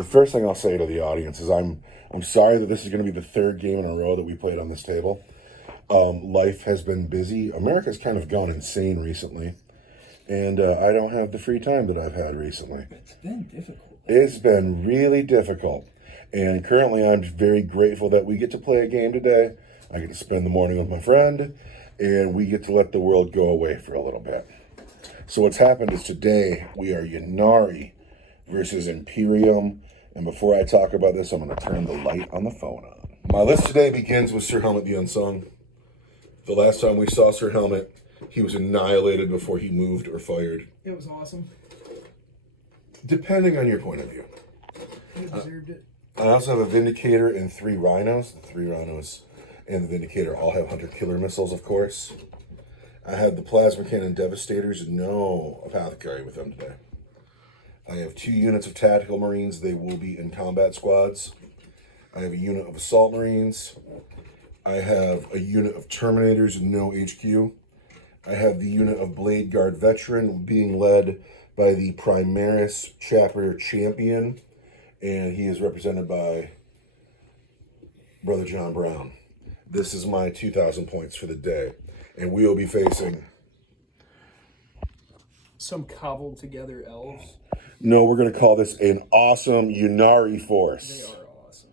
The first thing I'll say to the audience is I'm sorry that this is going to be the third game in a row that we played on this table. Life has been busy. America's kind of gone insane recently, and I don't have the free time that I've had recently. It's been difficult. It's been really difficult, and currently I'm very grateful that we get to play a game today. I get to spend the morning with my friend, and we get to let the world go away for a little bit. So what's happened is today we are Ynnari versus Imperium. And before I talk about this, I'm going to turn the light on the phone on. My list today begins with Sir Helmut the Unsung. The last time we saw Sir Helmut, he was annihilated before he moved or fired. It was awesome. Depending on your point of view. He deserved it. I also have a Vindicator and 3 Rhinos. The 3 Rhinos and the Vindicator all have Hunter-Killer missiles, of course. I have the Plasma Cannon Devastators. No Apothecary with them today. I have 2 units of Tactical Marines. They will be in combat squads. I have a unit of Assault Marines. I have a unit of Terminators, no HQ. I have the unit of Blade Guard Veteran being led by the Primaris Chapter Champion. And he is represented by Brother John Brown. This is my 2,000 points for the day. And we will be facing... some cobbled together elves. No, we're going to call this an awesome Ynnari force. They are awesome.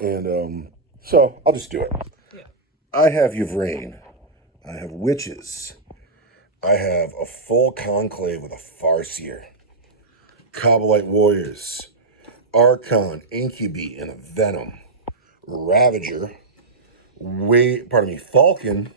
And so I'll just do it. Yeah. I have Yvrain. I have Witches. I have a full conclave with a Farseer. Kabbalite Warriors. Archon, Incubi, and a Venom. Ravager. Falcon.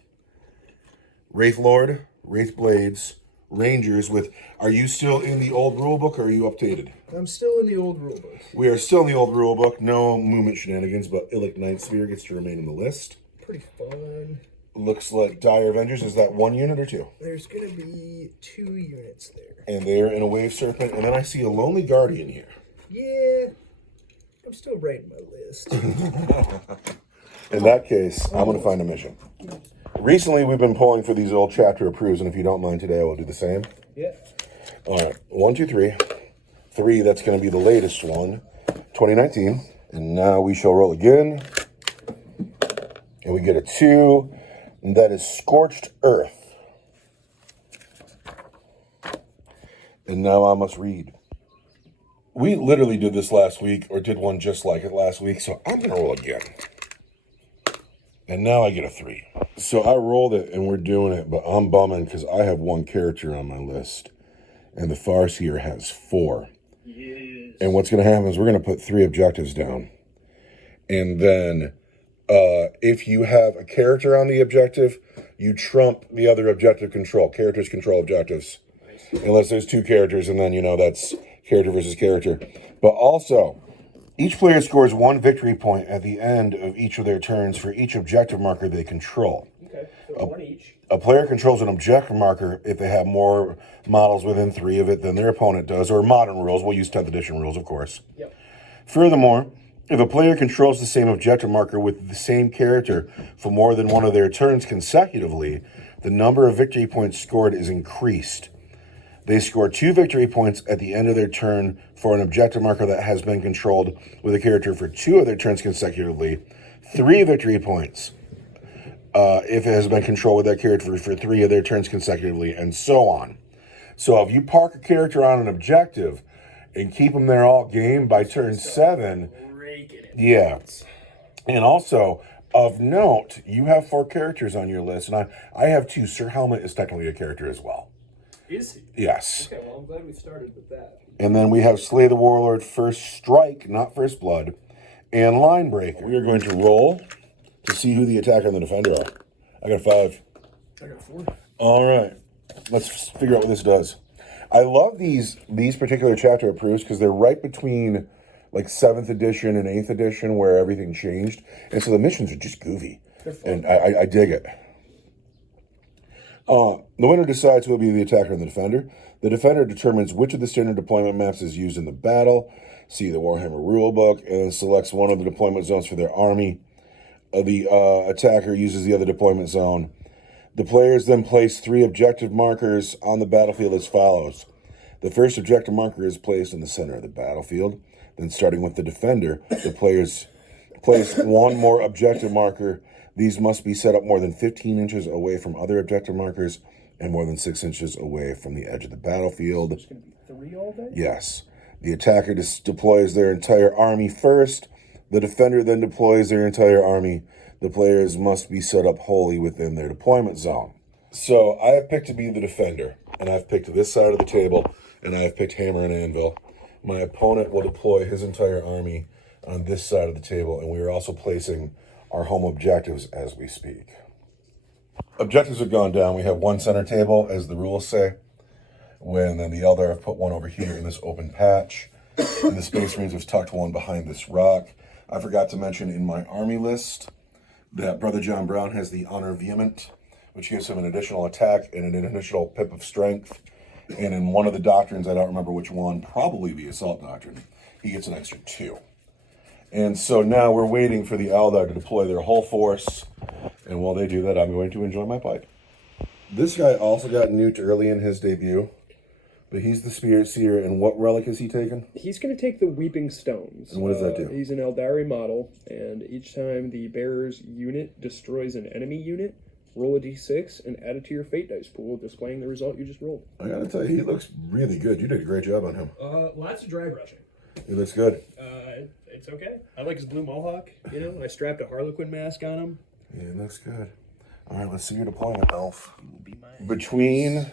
Wraith Lord. Wraith Blades. Rangers with, are you still in the old rulebook or are you updated? I'm still in the old rulebook. We are still in the old rulebook. No movement shenanigans, but Illic Night Sphere gets to remain in the list. Pretty fun. Looks like Dire Avengers. Is that 1 unit or 2? There's going to be 2 units there. And they're in a Wave Serpent. And then I see a Lonely Guardian here. Yeah. I'm still writing my list. In that case, I'm going to find a mission. Recently, we've been pulling for these old chapter approves, and if you don't mind today, I will do the same. Yeah. All right, 1, 2, 3. 3, that's going to be the latest one, 2019. And now we shall roll again. And we get a 2, and that is Scorched Earth. And now I must read. We literally did this last week, or did one just like it last week, so I'm going to roll again. And now I get a 3. So I rolled it and we're doing it, but I'm bumming because I have 1 character on my list. And the Farseer has 4. Yes. And what's going to happen is we're going to put 3 objectives down. And then if you have a character on the objective, you trump the other objective control. Characters control objectives. Nice. Unless there's 2 characters, and then, that's character versus character. But also... each player scores 1 victory point at the end of each of their turns for each objective marker they control. Okay, so 1 each. A player controls an objective marker if they have more models within 3 of it than their opponent does, or modern rules. We'll use 10th edition rules, of course. Yep. Furthermore, if a player controls the same objective marker with the same character for more than 1 of their turns consecutively, the number of victory points scored is increased. They score 2 victory points at the end of their turn for an objective marker that has been controlled with a character for 2 of their turns consecutively. 3 victory points if it has been controlled with that character for 3 of their turns consecutively, and so on. So if you park a character on an objective and keep them there all game by turn 7, yeah. And also, of note, you have 4 characters on your list, and I have 2. Sir Helmut is technically a character as well. Is he? Yes. Okay, well, I'm glad we started with that. And then we have Slay the Warlord, First Strike, not First Blood, and Line Breaker. We are going to roll to see who the attacker and the defender are. I got a 5. I got a 4. All right. Let's figure out what this does. I love these particular chapter approves because they're right between like 7th edition and 8th edition where everything changed. And so the missions are just goofy. And I dig it. The winner decides who will be the attacker and the defender. The defender determines which of the standard deployment maps is used in the battle. See the Warhammer rulebook, and then selects one of the deployment zones for their army. The attacker uses the other deployment zone. The players then place 3 objective markers on the battlefield as follows. The first objective marker is placed in the center of the battlefield. Then starting with the defender, the players place one more objective marker. These must be set up more than 15 inches away from other objective markers and more than 6 inches away from the edge of the battlefield. There's going to be 3 all day? Yes. The attacker deploys their entire army first. The defender then deploys their entire army. The players must be set up wholly within their deployment zone. So I have picked to be the defender, and I've picked this side of the table, and I have picked hammer and anvil. My opponent will deploy his entire army on this side of the table, and we are also placing our home objectives as we speak. Objectives have gone down. We have one center table, as the rules say. When then the Eldar have put one over here in this open patch, and the Space Marines have tucked one behind this rock. I forgot to mention in my army list that Brother John Brown has the Honor Vehement, which gives him an additional attack and an additional pip of strength. And in one of the doctrines, I don't remember which one, probably the Assault Doctrine, he gets an extra 2. And so now we're waiting for the Eldar to deploy their whole force. And while they do that, I'm going to enjoy my pipe. This guy also got nuked early in his debut. But he's the Spirit Seer, and what relic is he taking? He's going to take the Weeping Stones. And what does that do? He's an Eldari model, and each time the bearer's unit destroys an enemy unit, roll a d6 and add it to your fate dice pool, displaying the result you just rolled. I gotta tell you, he looks really good. You did a great job on him. Lots of dry brushing. He looks good. It's okay. I like his blue mohawk, I strapped a Harlequin mask on him. Yeah, it looks good. All right, let's see your deployment, Elf. He will be mine. Between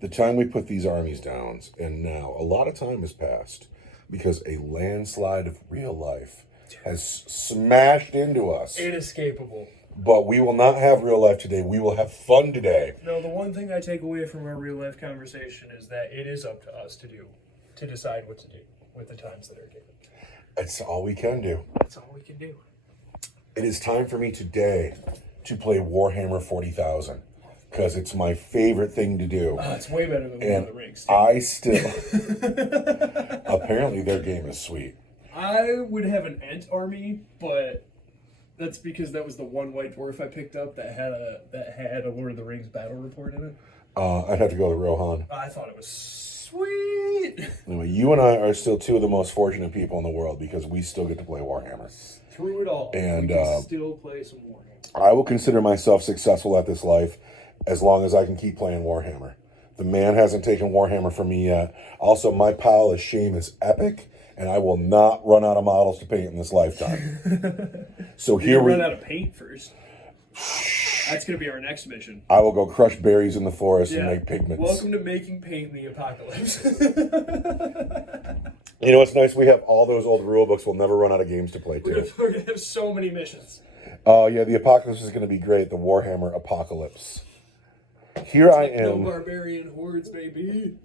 the time we put these armies down and now, a lot of time has passed because a landslide of real life has smashed into us. Inescapable. But we will not have real life today. We will have fun today. No, the one thing I take away from our real life conversation is that it is up to us to decide what to do with the times that are given. That's all we can do. That's all we can do. It is time for me today to play Warhammer 40,000 because it's my favorite thing to do. It's way better than Lord of the Rings. I still... Apparently their game is sweet. I would have an Ent army, but that's because that was the one white dwarf I picked up that had a Lord of the Rings battle report in it. I'd have to go with Rohan. I thought it was sweet. Anyway, you and I are still two of the most fortunate people in the world because we still get to play Warhammer. Through it all, and we can still play some Warhammer. I will consider myself successful at this life as long as I can keep playing Warhammer. The man hasn't taken Warhammer from me yet. Also, my pile of shame is epic, and I will not run out of models to paint in this lifetime. So here we run out of paint first. That's going to be our next mission. I will go crush berries in the forest and make pigments. Welcome to making paint in the apocalypse. You know what's nice? We have all those old rule books. We'll never run out of games to play, too. We're going to have so many missions. Oh, yeah, the apocalypse is going to be great. The Warhammer apocalypse. Here I am. No barbarian hordes, baby.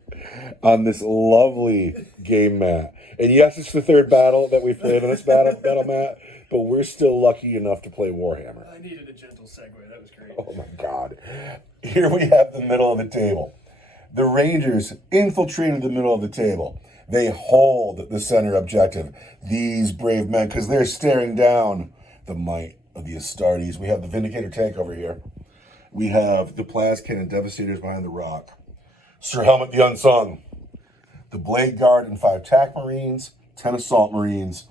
On this lovely game mat. And yes, it's the third battle that we've played on this battle mat, but we're still lucky enough to play Warhammer. I needed a gentle segue. That was great. Oh, my God. Here we have the middle of the table. The Rangers infiltrated the middle of the table. They hold the center objective. These brave men, because they're staring down the might of the Astartes. We have the Vindicator tank over here. We have the Plas Cannon Devastators behind the rock. Sir Helmut the Unsung. The Blade Guard and 5 TAC Marines, 10 Assault Marines.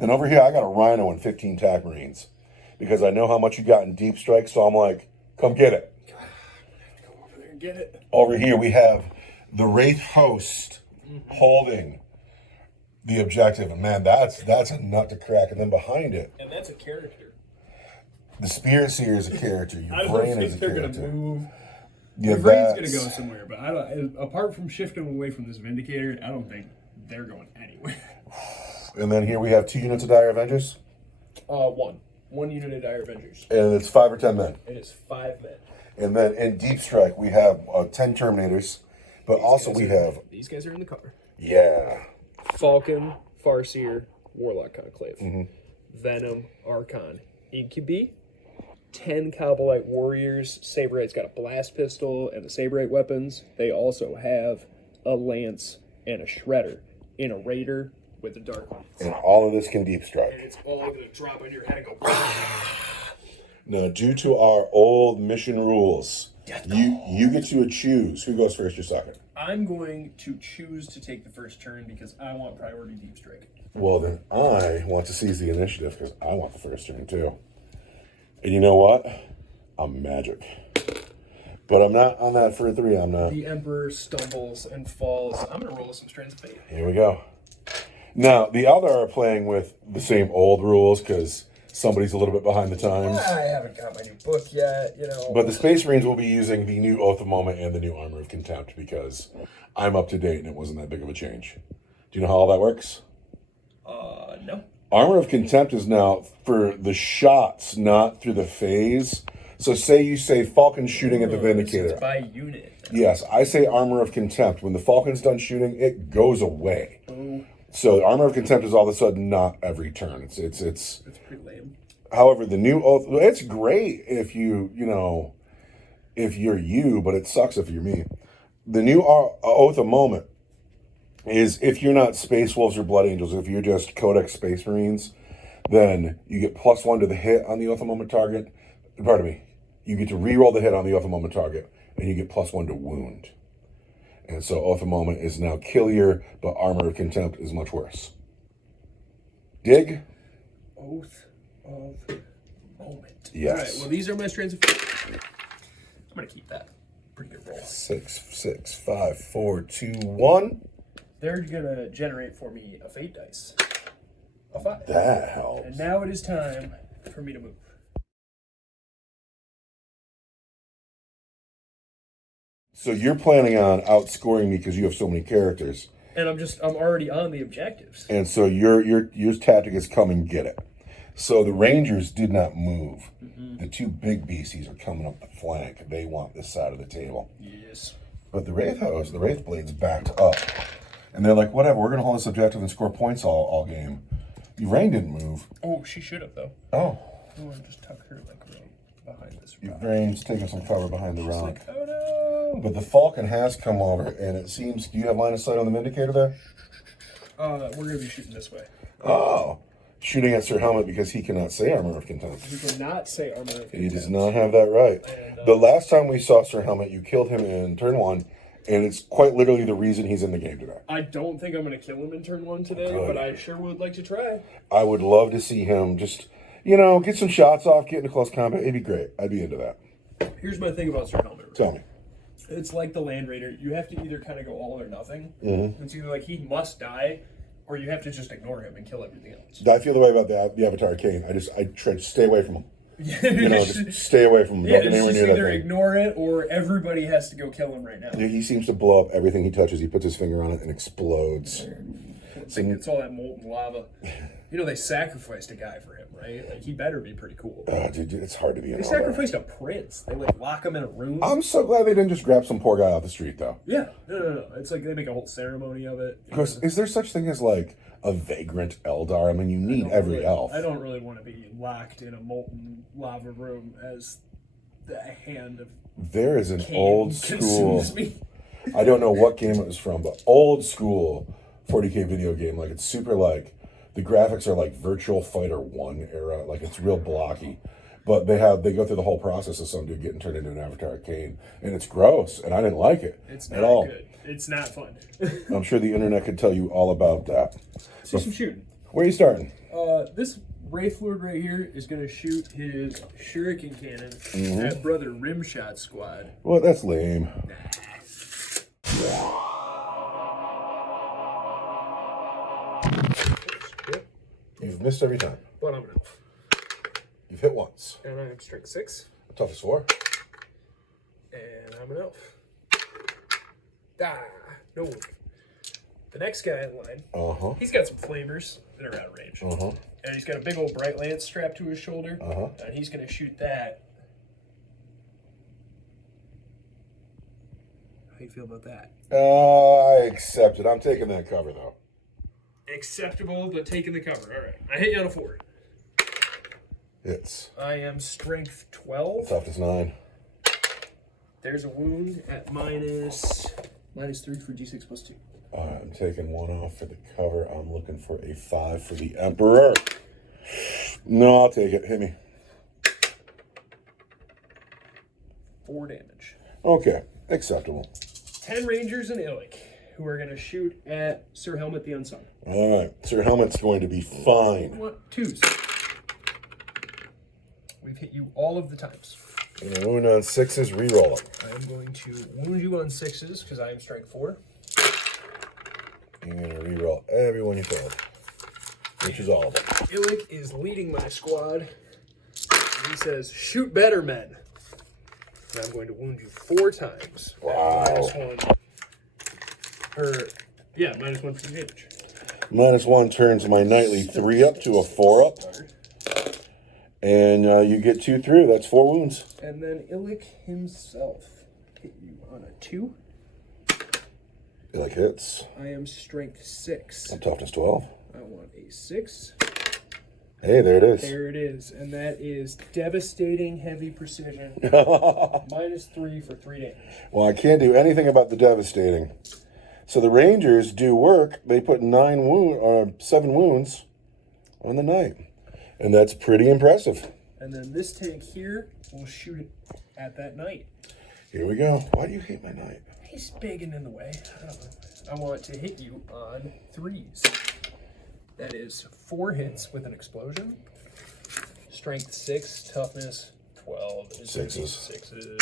Then over here, I got a Rhino and 15 TAC Marines. Because I know how much you got in Deep Strike, so I'm like, come get it. God, I'm going to have to go over there and get it. Over here, we have the Wraith Host holding the objective. And man, that's a nut to crack. And then behind it, and that's a character. The Spirit Seer is a character. Your I don't brain think is a they're character. going to move. Yeah, The brain's going to go somewhere, but I don't. Apart from shifting away from this Vindicator, I don't think they're going anywhere. And then here we have 2 units of Dire Avengers. One unit of Dire Avengers. And it's 5 or 10 men. It is 5 men. And then in Deep Strike, we have 10 Terminators. But also we have... These guys are in the cover. Yeah. Falcon, Farseer, Warlock Conclave. Venom, Archon, Incubi, 10 Cowboyite Warriors. Saberite's got a blast pistol and the Saberite weapons. They also have a Lance and a Shredder in a Raider with a Dark One. And all of this can Deep Strike. And it's all going to drop on your head and go... Now, due to our old mission rules, you get to choose who goes first or second. I'm going to choose to take the first turn because I want priority Deep Strike. Well, then I want to seize the initiative because I want the first turn too. And you know what? I'm magic. But I'm not on that for 3. I'm not. The Emperor stumbles and falls. I'm going to roll some Strands of Fate. Here we go. Now, the other are playing with the same old rules because somebody's a little bit behind the times. I haven't got my new book yet, you know. But the Space Marines will be using the new Oath of Moment and the new Armor of Contempt because I'm up to date and it wasn't that big of a change. Do you know how all that works? No. Armor of Contempt is now for the shots, not through the phase. So say you say Falcon shooting at the Vindicator. So it's by unit. Yes, I say Armor of Contempt. When the Falcon's done shooting, it goes away. Oh. So Armor of Contempt is all of a sudden not every turn. It's pretty lame. However, the new Oath, it's great if if you're you, but it sucks if you're me. The new Oath of Moment is if you're not Space Wolves or Blood Angels, if you're just Codex Space Marines, then you get +1 to the hit on the Oath of Moment target. Pardon me. You get to reroll the hit on the Oath of Moment target, and you get +1 to wound. And so Oath of Moment is now killier, but Armor of Contempt is much worse. Dig? Oath of Moment. Yes. All right, well, these are my Strands of Fate. I'm going to keep that. Pretty good roll. 6, 6, 5, 4, 2, 1. They're going to generate for me a Fate dice. A 5. That helps. And now it is time for me to move. So you're planning on outscoring me because you have so many characters. And I'm already on the objectives. And so your tactic is come and get it. So the Rangers did not move. Mm-hmm. The 2 big beasties are coming up the flank. They want this side of the table. Yes. But the Wraith Blades backed up. And they're like, whatever, we're going to hold this objective and score points all game. Rain didn't move. Oh, she should have, though. Oh. Oh, and just tuck her, like, right behind this rock. Rain's taking some cover behind the rock. Like, oh, no. But the Falcon has come over, and it seems... Do you have line of sight on the Vindicator there? We're going to be shooting this way. Oh. Shooting at Sir Helmut because he cannot say Armor of Contempt. He cannot say Armor of Contempt. He does not have that right. And, the last time we saw Sir Helmut, you killed him in turn 1, and it's quite literally the reason he's in the game today. I don't think I'm going to kill him in turn 1 today, but I sure would like to try. I would love to see him just, get some shots off, get into close combat. It'd be great. I'd be into that. Here's my thing about Sir Helmut. Tell me. It's like the Land Raider. You have to either kind of go all or nothing. Mm-hmm. It's either like he must die, or you have to just ignore him and kill everything else. I feel the way about the Avatar Kane. I try to stay away from him. Just stay away from him. Yeah, it's just either ignore it or everybody has to go kill him right now. He seems to blow up everything he touches. He puts his finger on it and explodes. It's all that molten lava. They sacrificed a guy for him, right? Like, he better be pretty cool. Dude, it's hard to be in They sacrificed a prince. They, lock him in a room. I'm so glad they didn't just grab some poor guy off the street, though. Yeah. No. It's like they make a whole ceremony of it. Because is there such thing as, a vagrant Eldar? I mean, you need every elf. I don't really want to be locked in a molten lava room as the hand of There is an Cain old school... me. I don't know what game it was from, but old school 40k video game. It's super the graphics are Virtual Fighter 1 era. It's real blocky. But they go through the whole process of some dude getting turned into an Avatar Kane. And it's gross, and I didn't like it It's at not all. good. It's not fun. I'm sure the internet could tell you all about that. See some shooting. Where are you starting? This Wraith Lord right here is going to shoot his shuriken cannon at Brother Rimshot Squad. Well, that's lame. You've missed every time. But I'm an elf. You've hit once. And I'm strength 6. Toughest 4. And I'm an elf. No. The next guy in line, he's got some flamers that are out of range. And he's got a big old bright lance strapped to his shoulder. And he's going to shoot that. How you feel about that? I accept it. I'm taking that cover, though. Acceptable, but taking the cover. All right. I hit you on a 4. Hits. I am strength 12. Toughness 9. There's a wound at minus 3 for d6 plus 2. I'm taking 1 off for the cover. I'm looking for a 5 for the Emperor. No, I'll take it. Hit me. 4 damage. Okay. Acceptable. 10 Rangers and Illic. who are going to shoot at Sir Helmut the Unsung. All right. Sir Helmut's going to be fine. What? Twos. We've hit you all of the times. You're going to wound on 6s, reroll them. I am going to wound you on 6s because I am strength 4. You're going to reroll every one you failed, which is all of them. Illick is leading my squad. And he says, shoot better, men. And I'm going to wound you 4 times. Wow. -1. -1 for damage. -1 turns my knightly 3 up to a 4 up. And you get 2 through. That's 4 wounds. And then Illick himself hit you on a 2. Illick hits. I am strength 6. I'm toughness 12. I want a 6. Hey, there it is. There it is. And that is devastating heavy precision. -3 for 3 damage. Well, I can't do anything about the devastating. So the Rangers do work. They put 7 wounds on the knight. And that's pretty impressive. And then this tank here will shoot it at that knight. Here we go. Why do you hate my knight? He's big and in the way. I don't know. I want to hit you on 3s. That is 4 hits with an explosion. Strength 6, toughness 12. 6s. 6s.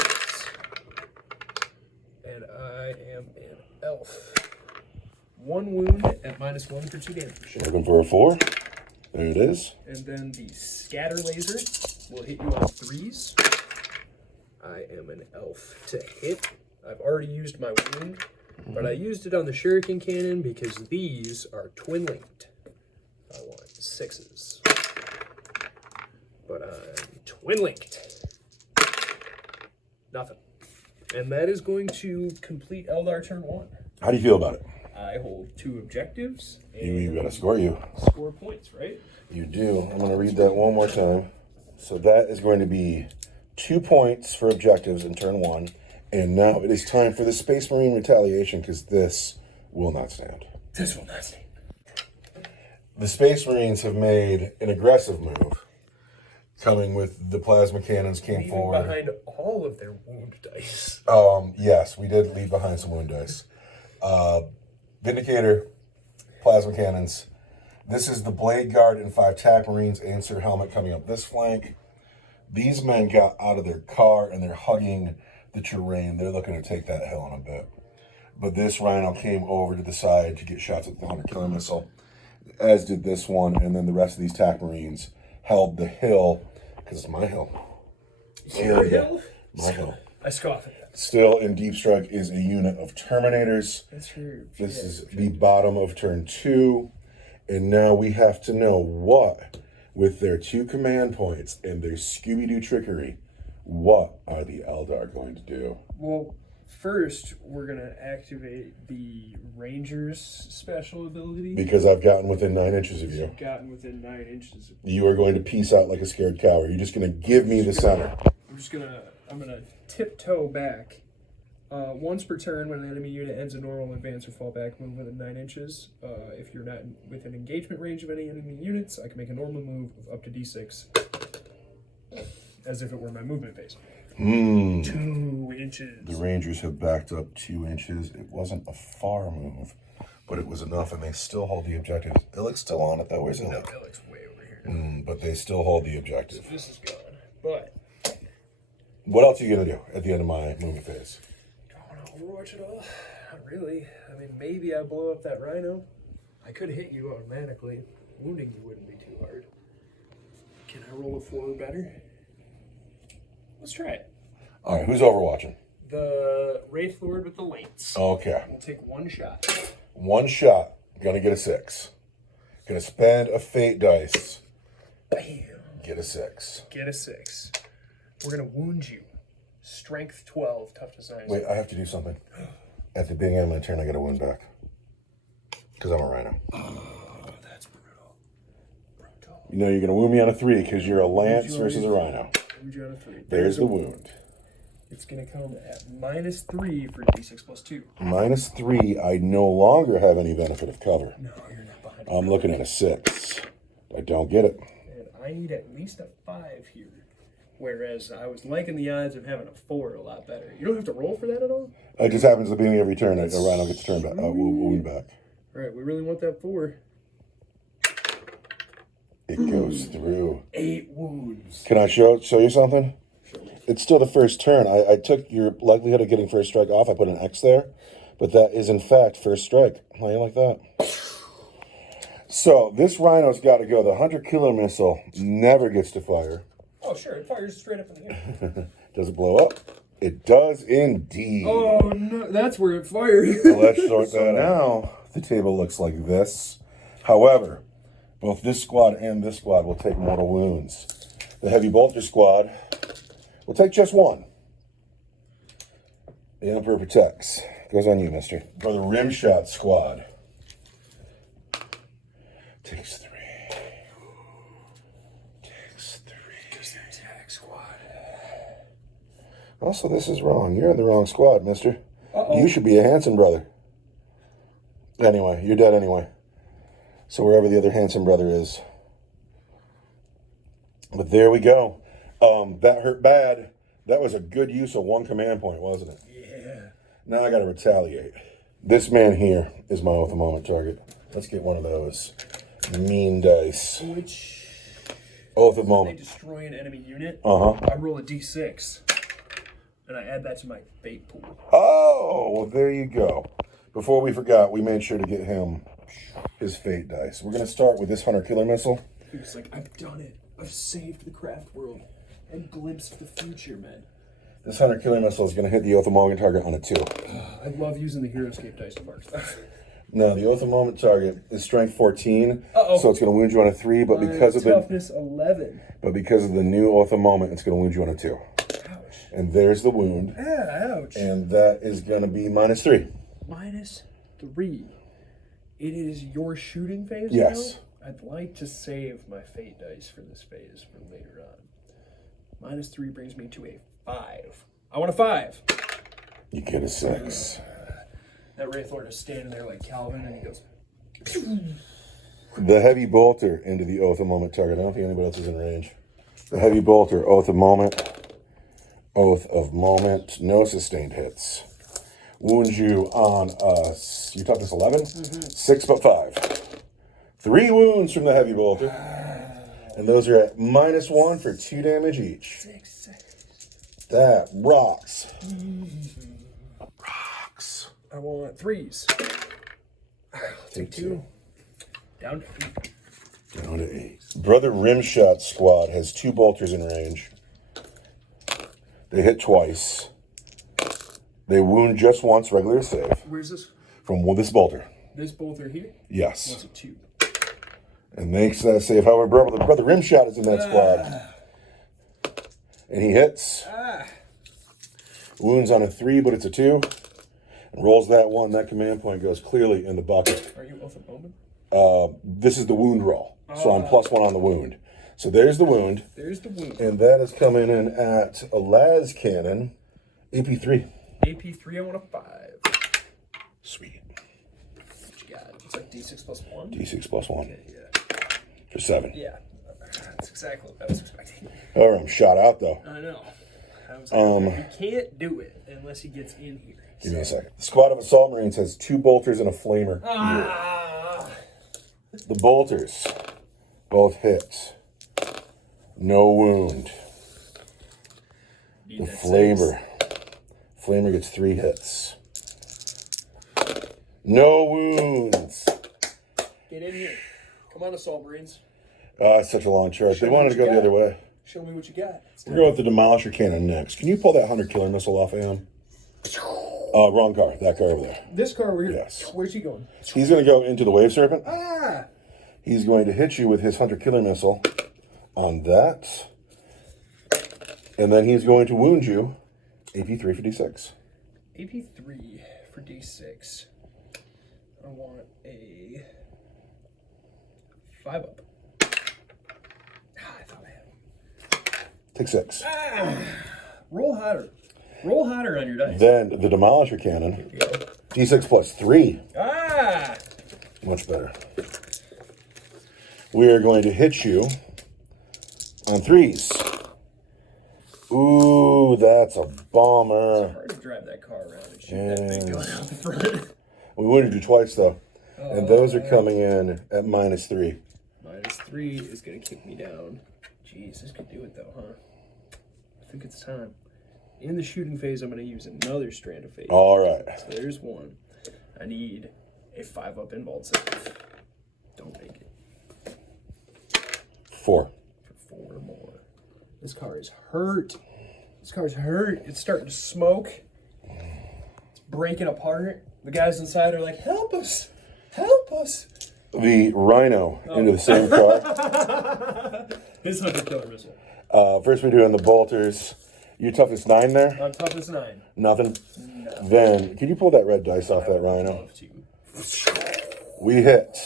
And I am an elf. 1 wound at -1 for 2 damage. Looking for a 4. There it is. And then the scatter laser will hit you on 3s. I am an elf to hit. I've already used my wound, but I used it on the shuriken cannon because these are twin linked. I want 6s. But I'm twin linked. Nothing. And that is going to complete Eldar turn 1. How do you feel about it? I hold 2 objectives. You got to score you. Score points, right? You do. I'm going to read that one more time. So that is going to be 2 points for objectives in turn 1. And now it is time for the Space Marine retaliation because this will not stand. This will not stand. The Space Marines have made an aggressive move. Coming with the plasma cannons came Leaving forward. behind all of their wound dice. Yes, we did leave behind some wound dice. Vindicator, plasma cannons. This is the Blade Guard and 5 TAC Marines and Sir Helmut coming up this flank. These men got out of their car and they're hugging the terrain. They're looking to take that hill in a bit. But this Rhino came over to the side to get shots at the 100 killer missile, as did this one, and then the rest of these TAC Marines held the hill, because it's my hill. Your hill? My hill. I scoff at that. Still in Deep Strike is a unit of Terminators. That's true. This is the bottom of turn 2. And now we have to know what, with their 2 command points and their Scooby-Doo trickery, what are the Eldar going to do? Well, first, we're going to activate the Ranger's special ability. Because I've gotten within 9 inches of you. You've gotten within 9 inches of You are going to peace out like a scared coward. You're just going to give me the center. I'm gonna tiptoe back. Once per turn, when an enemy unit ends a normal advance or fall back, move within 9 inches. If you're not within engagement range of any enemy units, I can make a normal move of up to d6, as if it were my movement phase. 2 inches. The Rangers have backed up 2 inches. It wasn't a far move, but it was enough, and they still hold the objective. Illick's still on it, though. Where's Illick? No, Illick's way over here. But they still hold the objective. So this is gone. But What else are you going to do at the end of my movement phase? do I want to Overwatch at all? Not really. I mean, maybe I blow up that Rhino. I could hit you automatically. Wounding you wouldn't be too hard. Can I roll a 4 or better? Let's try it. All right, who's overwatching? The Wraith Lord with the Lance. Okay. We'll take 1 shot. 1 shot. Gonna get a 6. Gonna spend a fate dice. Bam. Get a 6. Get a 6. We're going to wound you. Strength 12, toughness 9. Wait, I have to do something. At the beginning of my turn, I got to wound back. Because I'm a Rhino. Oh, that's brutal. Brutal. You know you're going to wound me on a 3 because you're a Lance versus a Rhino. Wound you on a 3. There's the wound. It's going to come at -3 for d6 plus 2. -3, I no longer have any benefit of cover. No, you're not behind. I'm looking at a 6. I don't get it. And I need at least a 5 here. Whereas I was liking the odds of having a 4 a lot better. You don't have to roll for that at all? It just happens at the beginning of every turn. A rhino gets turned back. Wound back. All right, we really want that 4. It goes through. 8 wounds. Can I show you something? Show me. It's still the first turn. I took your likelihood of getting first strike off. I put an X there. But that is, in fact, first strike. How you like that? So, this rhino's got to go. The 100-kilo missile never gets to fire. Oh, sure. It fires straight up in the air. Does it blow up? It does indeed. Oh, no. That's where it fired. So let's sort that out. Now, the table looks like this. However, both this squad and this squad will take mortal wounds. The heavy bolter squad will take just 1. The Emperor protects. Goes on you, mister. For the rim shot squad, takes 3. Takes 3. Because the attack squad. Also, this is wrong. You're in the wrong squad, mister. Uh-oh. You should be a Hanson brother. Anyway, you're dead anyway. So wherever the other Hanson brother is. But there we go. That hurt bad. That was a good use of 1 command point, wasn't it? Yeah. Now I got to retaliate. This man here is my oath of moment target. Let's get one of those mean dice. Which... Oath of They moment. destroy an enemy unit. Uh-huh. I roll a d6. And I add that to my fate pool. Oh, well, there you go. Before we forgot, we made sure to get him his fate dice. We're going to start with this 100-killer missile. He was like, I've done it. I've saved the craft world. And glimpsed the future, man. This 100-killer missile is going to hit the oath of moment target on a 2. I love using the Heroescape dice to mark stuff. No, the oath of moment target is strength 14, Uh-oh. so it's going to wound you on a 3. But because of toughness 11. the new oath of moment, it's going to wound you on a 2. Ouch. And there's the wound, Ouch. and that is going to be -3. -3. It is your shooting phase Yes. now? I'd like to save my fate dice for this phase for later on. -3 brings me to a 5. I want a 5. You get a 6. That Wraithlord is standing there like Calvin, and he goes, The heavy bolter into the oath of moment target. I don't think anybody else is in range. The heavy bolter, oath of moment. Oath of moment. No sustained hits. Wounds you on us. You toughness 11? 6 but 5. 3 wounds from the heavy bolter. And those are at -1 for 2 damage each. 6. That rocks. Rocks. I want 3s. Take 2. Down to 8. Down to 8. Brother Rimshot squad has 2 bolters in range. They hit twice. They wound just once, regular save. Where's this? From this bolter. This bolter here? Yes. What's a 2? And makes that save. However, brother Rimshot is in that squad. And he hits. Wounds on a 3, but it's a 2. And rolls that 1. That command point goes clearly in the bucket. Are you off at the moment? This is the wound roll. So I'm +1 on the wound. So there's the wound. There's the wound. And that is coming in at a las cannon. AP3. AP3, I want a 5. Sweet. What you got? It's like D6 plus 1? D6 plus 1. Yeah. For 7. Yeah. That's exactly what I was expecting. All right, I'm shot out, though. I know. I was like, he can't do it unless he gets in here. Give me a second. The squad of assault marines has 2 bolters and a flamer. The bolters both hit. No wound. The flamer gets 3 hits. No wounds. Get in here. Come on, assault marines. It's such a long charge. They wanted to go the other way. Show me what you got. We're going with the demolisher cannon next. Can you pull that 100-killer missile off of him? Wrong car. That car over there. This car over here. Yes. Where's he going? He's going to go into the wave serpent. Ah! He's going to hit you with his 100-killer missile on that. And then he's going to wound you. AP3 for D6. AP3 for D6. I want a 5 up. I thought I had him. Take 6. Roll hotter. Roll hotter on your dice. Then the demolisher cannon. D6 plus 3. Much better. We are going to hit you on 3s. That's a bomber. It's hard to drive that car around and shoot that big gun out the front. We wounded you twice, though. And those are coming in at -3. -3 is going to kick me down. Jeez, this could do it, though, huh? I think it's time. In the shooting phase, I'm going to use another strand of fate. All right. So there's one. I need a 5-up involved save. Don't make it. 4. For 4 more. This car is hurt. This car's hurt. It's starting to smoke. It's breaking apart. The guys inside are like, help us. Help us. The Rhino into the same car. His hunter killer missile. First we're doing the bolters. You toughness 9 there? I'm toughness 9. Nothing? No. Then, can you pull that red dice off that Rhino? Love to. We hit.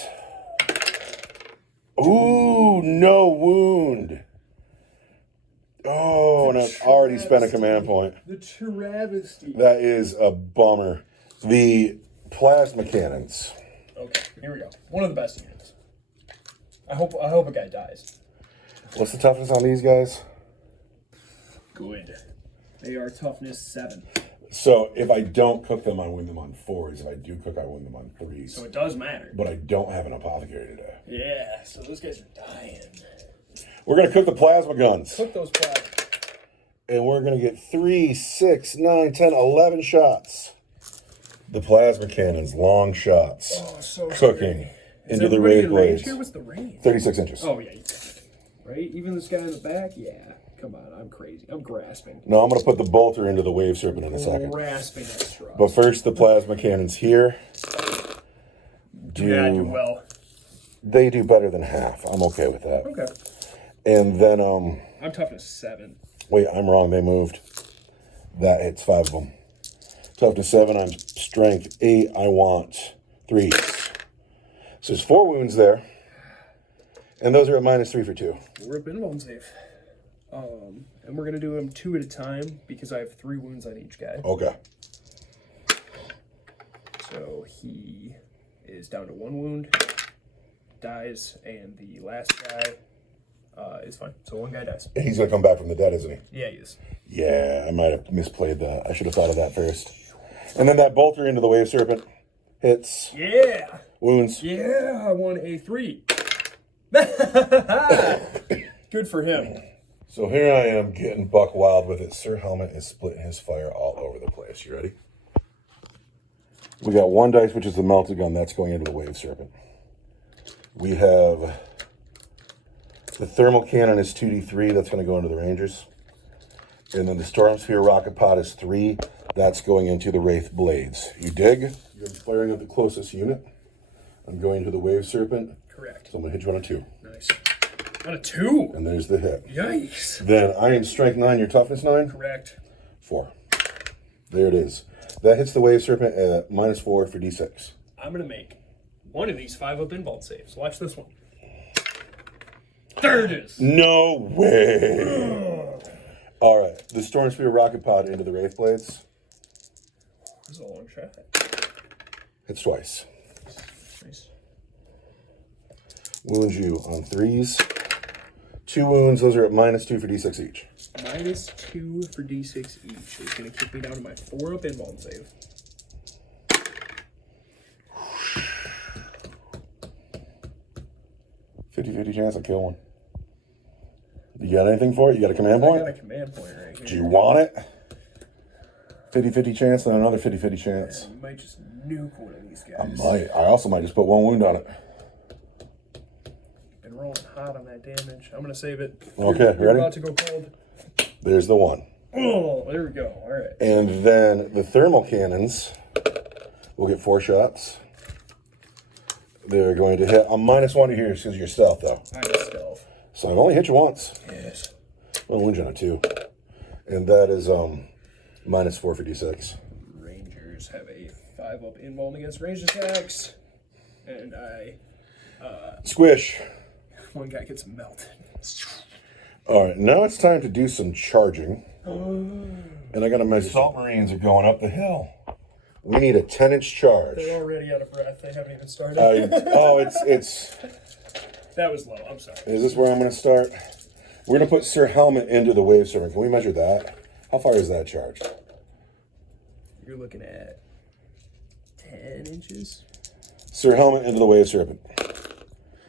Ooh, no wound. Oh, and I've already spent a command point. The travesty. That is a bummer. The plasma cannons. Okay, here we go. One of the best units. I hope a guy dies. What's the toughness on these guys? Good. They are toughness 7. So if I don't cook them, I win them on 4s. If I do cook, I win them on 3s. So it does matter. But I don't have an apothecary today. Yeah, so those guys are dying. We're going to cook the plasma guns. Cook those plasma. And we're going to get 3, 6, 9, 10, 11 shots. The plasma cannons, long shots. Oh, so cooking into the everybody raid in range blades. here? What's the range? 36 inches. Oh, yeah. Right? Even this guy in the back? Yeah. Come on, I'm crazy. I'm grasping. No, I'm going to put the bolter into the wave serpent in a second. Grasping at straws. But first, the plasma cannons here. Do well. They do better than half. I'm okay with that. Okay. And then, I'm toughness 7. wait, I'm wrong. They moved. That hits 5 of them. Toughness 7, I'm strength 8. I want 3s. So there's 4 wounds there. And those are at -3 for 2. We're at minimum safe. And we're going to do them 2 at a time because I have 3 wounds on each guy. Okay. So he is down to 1 wound, dies, and the last guy is fine. So 1 guy dies. And he's going to come back from the dead, isn't he? Yeah, he is. Yeah, I might have misplayed that. I should have thought of that first. And then that bolter into the wave serpent hits. Yeah. Wounds. Yeah, I won a 3. Good for him. So here I am getting buck wild with it. Sir Helmut is splitting his fire all over the place. You ready? We got 1 dice, which is the melted gun. That's going into the wave serpent. We have the thermal cannon is 2d3. That's going to go into the Rangers. And then the Storm Sphere rocket pod is 3. That's going into the Wraith Blades. You dig? You're firing at the closest unit. I'm going to the Wave Serpent. Correct. So I'm going to hit you on a 2. Nice. On a 2? And there's the hit. Yikes. Then I am strength 9, your toughness 9? Correct. 4. There it is. That hits the Wave Serpent at -4 for d6. I'm going to make one of these 5-up involved saves. Watch this one. There it is. No way. All right. The Storm Spear rocket pod into the Wraith Blades. This is a long shot. Hits twice. Nice. Wounds you on 3s. 2 wounds. Those are at -2 for d6 each. -2 for d6 each. It's going to kick me down to my 4-up involved save. $50-50 chance I kill one. You got anything for it? You got a command point? I got a command point right here. Do you want it? 50-50 chance, then another 50-50 chance. You might just nuke one of these guys. I might. I also might just put 1 wound on it. Been rolling hot on that damage. I'm going to save it. Okay, You're ready? about to go cold. There's the 1. Oh, there we go. All right. And then the thermal cannons will get 4 shots. They're going to hit. I'm -1 to here because you're stealth, though. I have stealth. So I've only hit you once. Yes. Well, wound you on a 2. And that is -4 for d6. Rangers have a 5-up involved against ranged attacks. And Squish. one guy gets melted. All right, now it's time to do some charging. And I got my Assault Marines are going up the hill. We need a 10-inch charge. They're already out of breath. They haven't even started. It's. That was low. I'm sorry. Is this where I'm going to start? We're going to put Sir Helmut into the Wave Serpent. Can we measure that? How far is that charge? You're looking at 10 inches. Sir Helmut into the Wave Serpent.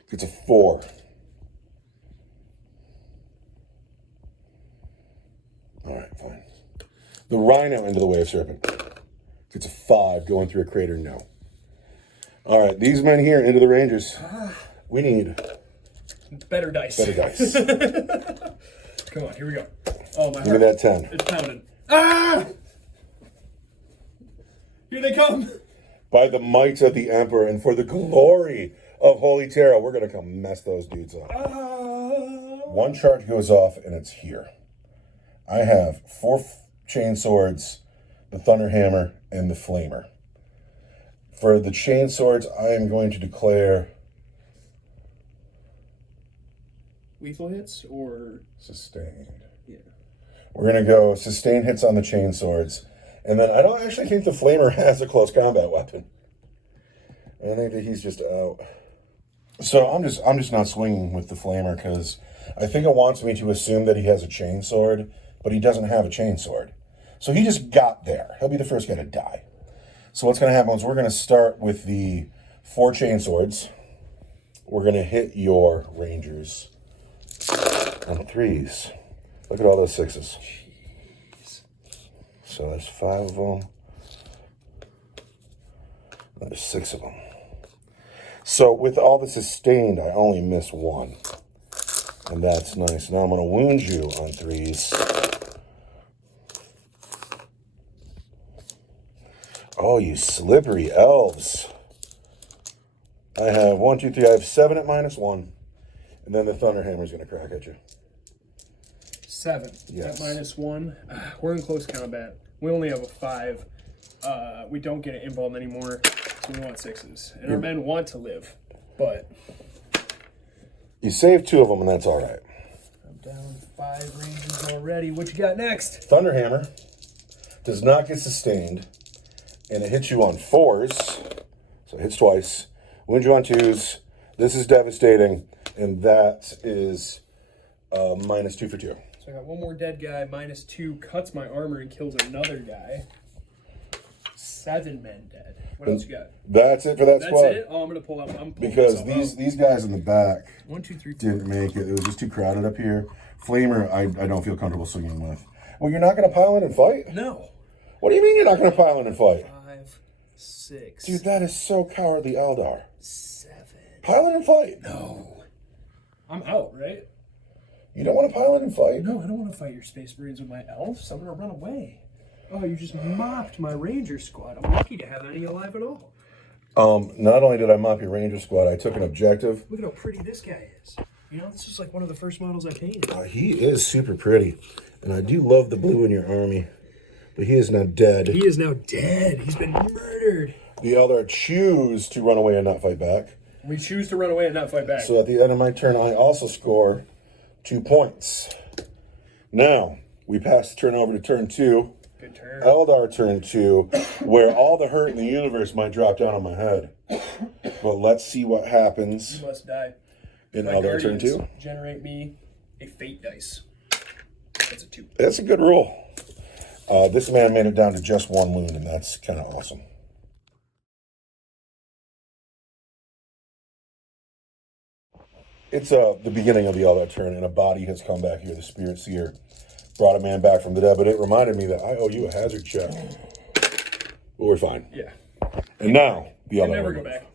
Gets a 4. All right, fine. The Rhino into the Wave Serpent. Gets a 5. Going through a crater, no. All right, these men here into the Rangers. We need better dice. Better dice. Come on, here we go. Oh, my heart. Give me that 10. It's pounding. Ah! Here they come. By the might of the Emperor and for the glory of Holy Terra, we're going to come mess those dudes up. One charge goes off, and it's here. I have 4 chain swords, the Thunderhammer, and the Flamer. For the chain swords, I am going to declare lethal hits or sustained. Yeah. We're going to go sustained hits on the chain swords. And then I don't actually think the Flamer has a close combat weapon. I think that he's just out. So I'm just not swinging with the Flamer because I think it wants me to assume that he has a chain sword, but he doesn't have a chain sword. So he just got there. He'll be the first guy to die. So what's going to happen is we're going to start with the 4 chain swords. We're going to hit your Rangers on 3s. Look at all those 6s. So there's 5 of them. There's 6 of them. So with all the sustained, I only miss 1. And that's nice. Now I'm going to wound you on 3s. Oh, you slippery elves. I have 1, 2, 3. I have 7 at -1. And then the Thunderhammer's going to crack at you. 7. Yes. At -1. We're in close combat. We only have a 5. We don't get it involved anymore, so we want 6s. And our men want to live, but You saved 2 of them, and that's all right. I'm down 5 Rangers already. What you got next? Thunderhammer does not get sustained, and it hits you on 4s, so it hits twice. Wound you on 2s. This is devastating, and that is -2 for 2. So I got 1 more dead guy, -2, cuts my armor and kills another guy. 7 men dead. What else you got? That's it for that squad. That's it? Oh, I'm going to pull up. I'm pulling Because myself these guys in the back 1, 2, 3, 4. didn't make it. It was just too crowded up here. Flamer, I don't feel comfortable swinging with. Well, you're not going to pile in and fight? No. What do you mean you're not going to pile in and fight? 5, 6. Dude, that is so cowardly, Eldar. 7. Pile in and fight. No. I'm out, right? You don't want to pile in and fight? No, I don't want to fight your Space Marines with my elves. I'm going to run away. Oh, you just mopped my Ranger squad. I'm lucky to have any alive at all. Not only did I mop your Ranger squad, I took an objective. Look at how pretty this guy is. You know, this is like one of the first models I painted. He is super pretty. And I do love the blue in your army. But he is now dead. He is now dead. He's been murdered. The Eldar choose to run away and not fight back. We choose to run away and not fight back. So at the end of my turn, I also score 2 points. Now, we pass the turn over to turn 2. Good turn. Eldar turn 2, where all the hurt in the universe might drop down on my head. But let's see what happens You must die. in My Eldar turn Guardians 2. generate me a fate dice. That's a 2. That's a good roll. This man made it down to just 1 wound, and that's kind of awesome. It's the beginning of the Eldar turn, and a body has come back here. The Spirit Seer brought a man back from the dead, but it reminded me that I owe you a hazard check. But we're fine. Yeah. And now, the I'll Eldar never move. go back.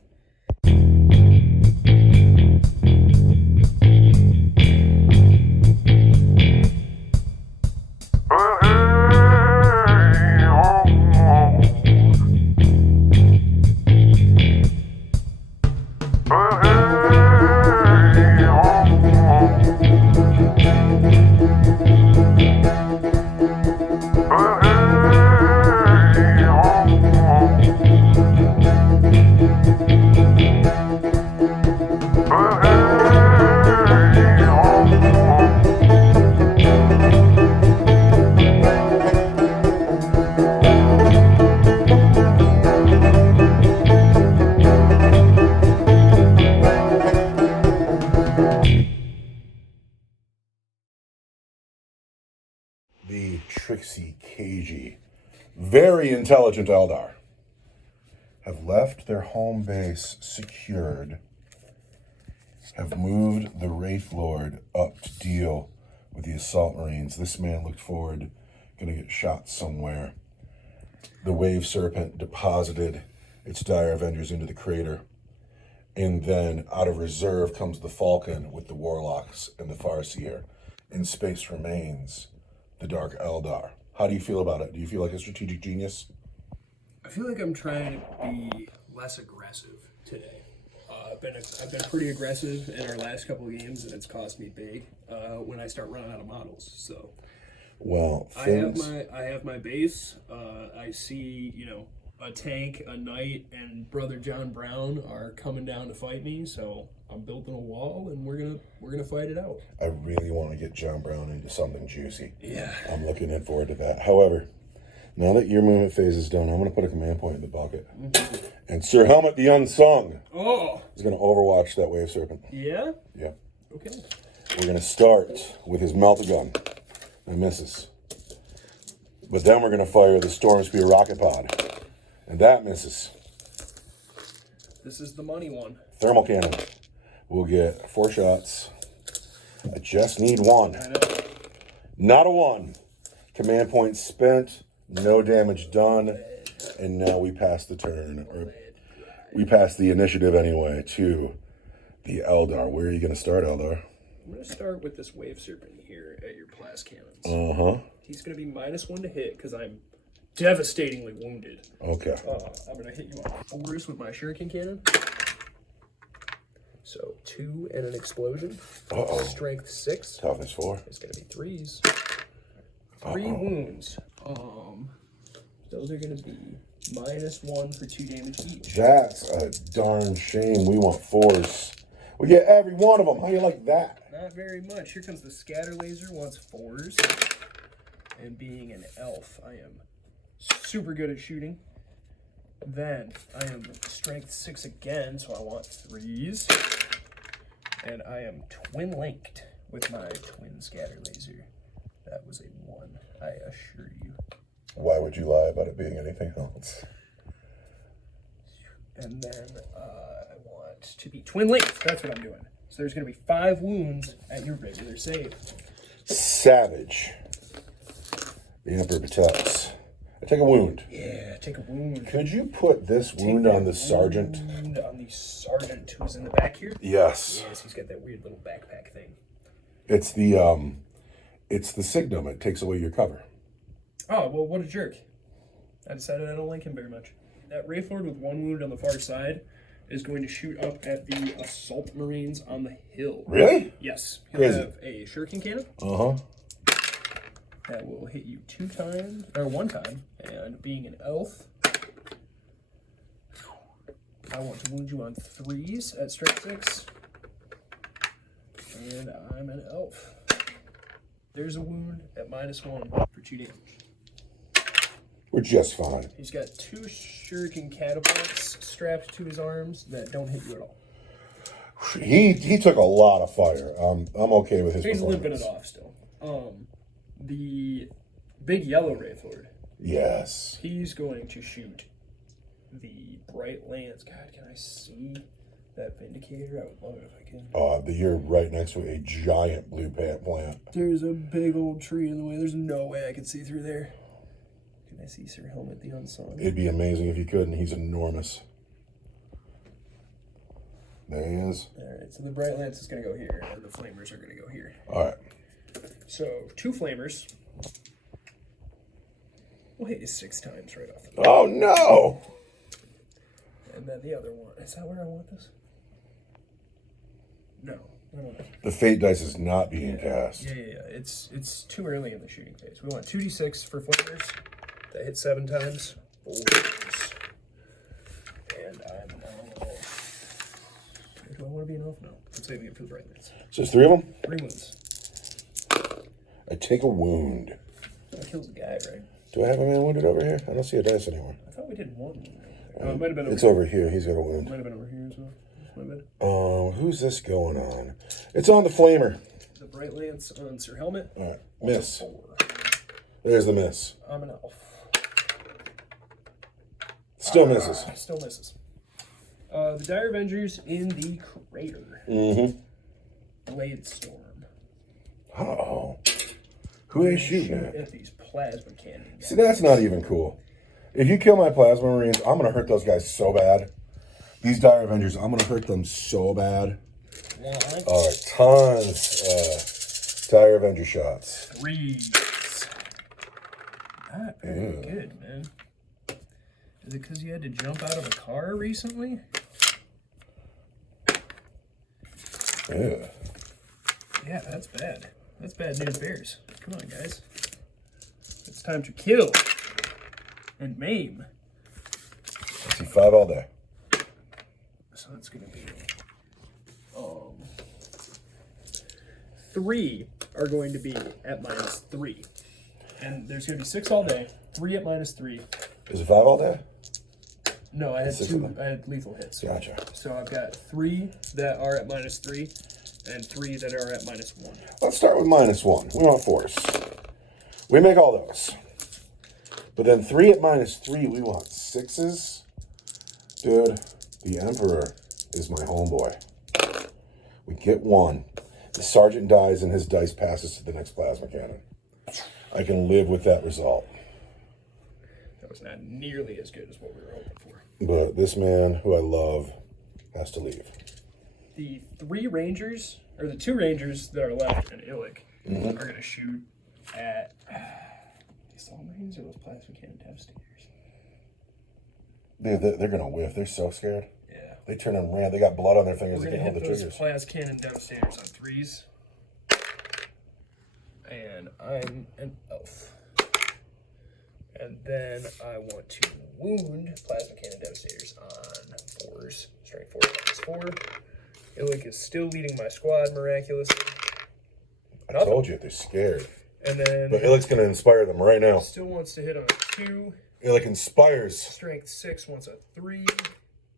tricksy, cagey, very intelligent Eldar have left their home base secured, have moved the Wraith Lord up to deal with the Assault Marines. This man looked forward, going to get shot somewhere. The Wave Serpent deposited its Dire Avengers into the crater. And then out of reserve comes the Falcon with the Warlocks and the Farseer. In space remains the Dark Eldar. How do you feel about it? Do you feel like a strategic genius? I feel like I'm trying to be less aggressive today. I've been pretty aggressive in our last couple of games, and it's cost me big when I start running out of models. So, well, I have my base. I see, a tank, a knight, and Brother John Brown are coming down to fight me. So I'm building a wall, and we're gonna fight it out. I really want to get John Brown into something juicy. Yeah, I'm looking forward to that. However, now that your movement phase is done, I'm going to put a command point in the bucket. Mm-hmm. And Sir Helmut the Unsung is going to overwatch that Wave Serpent. Yeah? Yeah. Okay. We're going to start with his Melt-A-Gun. That misses. But then we're going to fire the Storm Spear Rocket Pod. And that misses. This is the money one. Thermal Cannon. We'll get 4 shots. I just need 1. I know. Not a 1. Command point spent. No damage done. And now we pass the turn. Or we pass the initiative anyway to the Eldar. Where are you going to start, Eldar? I'm going to start with this Wave Serpent here at your blast cannons. Uh-huh. He's going to be -1 to hit because I'm devastatingly wounded. Okay. I'm going to hit you on 4s with my Shuriken Cannon. So 2 and an explosion. Uh-oh. Strength 6. Toughness 4. It's going to be 3s. 3 wounds. Those are going to be -1 for 2 damage each. That's a darn shame. We want 4s. We get every one of them. How do you like that? Not very much. Here comes the scatter laser. Wants 4s. And being an elf, I am super good at shooting. Then I am strength 6 again, so I want 3s. And I am twin linked with my twin scatter laser. That was a 1, I assure you. Why would you lie about it being anything else? And then I want to be twin linked. That's what I'm doing. So there's going to be 5 wounds at your regular save. Savage. The Emperor protects. I take a wound. Yeah, take a wound. Could you put this wound on the sergeant? Wound on the sergeant who's in the back here? Yes. Yes, he's got that weird little backpack thing. It's the signum. It takes away your cover. Oh, well, what a jerk. I decided I don't like him very much. That Wraith Lord with 1 wound on the far side is going to shoot up at the Assault Marines on the hill. Really? Yes. He'll Crazy. have a Shuriken Cannon. Uh-huh. That will hit you 2 times, or 1 time, and being an elf, I want to wound you on 3s at strength 6, and I'm an elf. There's a wound at -1 for 2 damage. We're just fine. He's got 2 shuriken catapults strapped to his arms that don't hit you at all. He took a lot of fire. I'm okay with his He's performance. limping it off still. The big yellow Wraith Lord. Yes. He's going to shoot the Bright Lands. God, can I see that Vindicator? I would love it if I can. You're right next to a giant blue plant. There's a big old tree in the way. There's no way I could see through there. Can I see Sir Helmut the Unsung? It'd be amazing if you could, and he's enormous. There he is. Alright, so the Bright Lance is going to go here, and the Flamers are going to go here. All right. So, 2 Flamers. We'll hit you 6 times right off the bat. Oh, no! And then the other one. Is that where I want this? No. I don't know. The fate dice is not being cast. Yeah. It's too early in the shooting phase. We want 2d6 for Flamers. That hit 7 times. 4s. And I'm an elf. Do I want to be an elf? No. I'm saving it for the Bright Lance. So there's 3 of them? 3 wounds. I take a wound. That kills a guy, right? Do I have a man wounded over here? I don't see a dice anymore. I thought we did 1 wound. Oh, it might have been over It's here. over here. He's got a wound. Might have been over here as well. My bad. Who's this going on? It's on the Flamer. The Bright Lance on Sir Helmut. All right. Miss. 4. There's the miss. I'm an elf. Still misses. Still misses. The Dire Avengers in the crater. Mm-hmm. Blade Storm. Uh-oh. Who they shooting at? At these plasma cannon guys. See, that's not even cool. If you kill my Plasma Marines, I'm going to hurt those guys so bad. These Dire Avengers, I'm going to hurt them so bad. One. All right, tons of Dire Avenger shots. 3s. Not very good, man. Is it because you had to jump out of a car recently? Yeah. Yeah, that's bad. That's bad news bears. Come on, guys. It's time to kill and maim. I see 5 all day. So it's going to be 3 are going to be at -3. And there's going to be 6 all day, 3 at -3. Is it 5 all day? No, I had Six 2. of them. I had lethal hits. Gotcha. So I've got 3 that are at -3 and 3 that are at -1. Let's start with -1. We want 4s. We make all those. But then 3 at -3, we want 6s. Dude, the Emperor is my homeboy. We get 1. The Sergeant dies and his dice passes to the next plasma cannon. I can live with that result. That was not nearly as good as what we were hoping for. But this man, who I love, has to leave. The 3 Rangers, or the 2 Rangers that are left in Illic, are going to shoot at these Marines or those plasma cannon devastators. They're going to whiff. They're so scared. Yeah. They turn and ran. They got blood on their fingers. We're They going to can't hit hold the those triggers. plasma cannon devastators on 3s. And I'm an elf. And then I want to wound plasma cannon devastators on 4s. Strength 4 -4. Illic is still leading my squad miraculously. I told you, they're scared. And then But Illic's going to inspire them right now. still wants to hit on 2. Illic inspires. Strength 6 wants a 3.